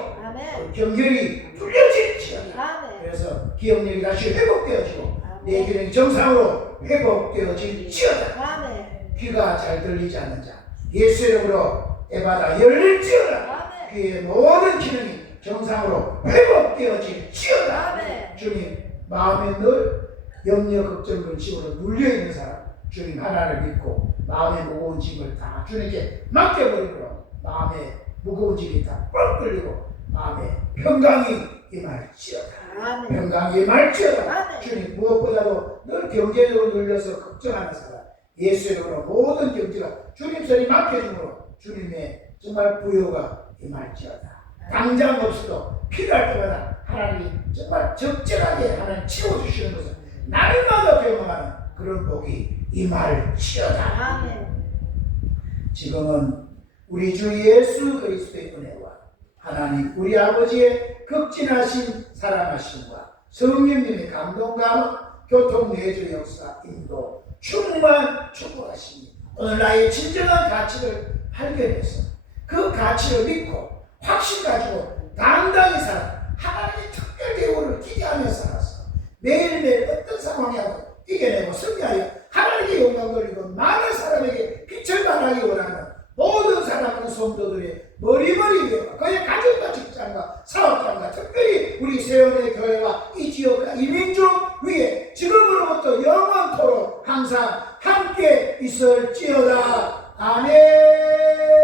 경혈이 뚫려질지어다. 그래서 기억력이 다시 회복되어지고 내 기능이 정상으로 회복되어질지어다. 귀가 잘 들리지 않는 자 예수 이름으로 에바다 열릴지어다. 귀의 모든 기능이 정상으로 회복되어질지어다. 주님 마음에 늘 염려 걱정 근심으로 눌려있는 사람 주님 하나를 믿고 마음의 무거운 짐을 다 주님께 맡겨버리고 마음의 무거운 짐이 다 뻥 뚫리고 마음에 평강이 임할지어다. 평강이 임할지어다. 주님 무엇보다도 늘 경제적으로 눌려서 걱정하는 사람 예수 이름으로 모든 경제가 주님 손이 맡겨주므로 주님의 정말 부여가 임할지어다. 당장 없어도 필요할 때마다 하나님이 정말 적절하게 하나님 채워주시는 것을 날마다 경험하는 그런 복이 임할지어다. 지금은 우리 주 예수 그리스도의 은혜와 하나님 우리 아버지의 극진하신 사랑하심과 성령님의 감동과 교통 내주 역사 인도 충만 축복하시니 오늘 나의 진정한 가치를 발견해서 그 가치를 믿고 확신 가지고 당당히 살아 하나님의 특별 대우를 기대하며 살아서 매일매일 어떤 상황이라도 이겨내고 승리하여 하나님께 영광 돌리고 많은 사람에게 빛을 발하기 원하는 모든 사랑하는 성도들의 머리머리 위에 그의 가정과 직장과 사업장과 특별히 우리 세원의 교회와 이 지역과 이 민족 위에 지금으로부터 영원토록 항상 함께 있을지어다. 아멘.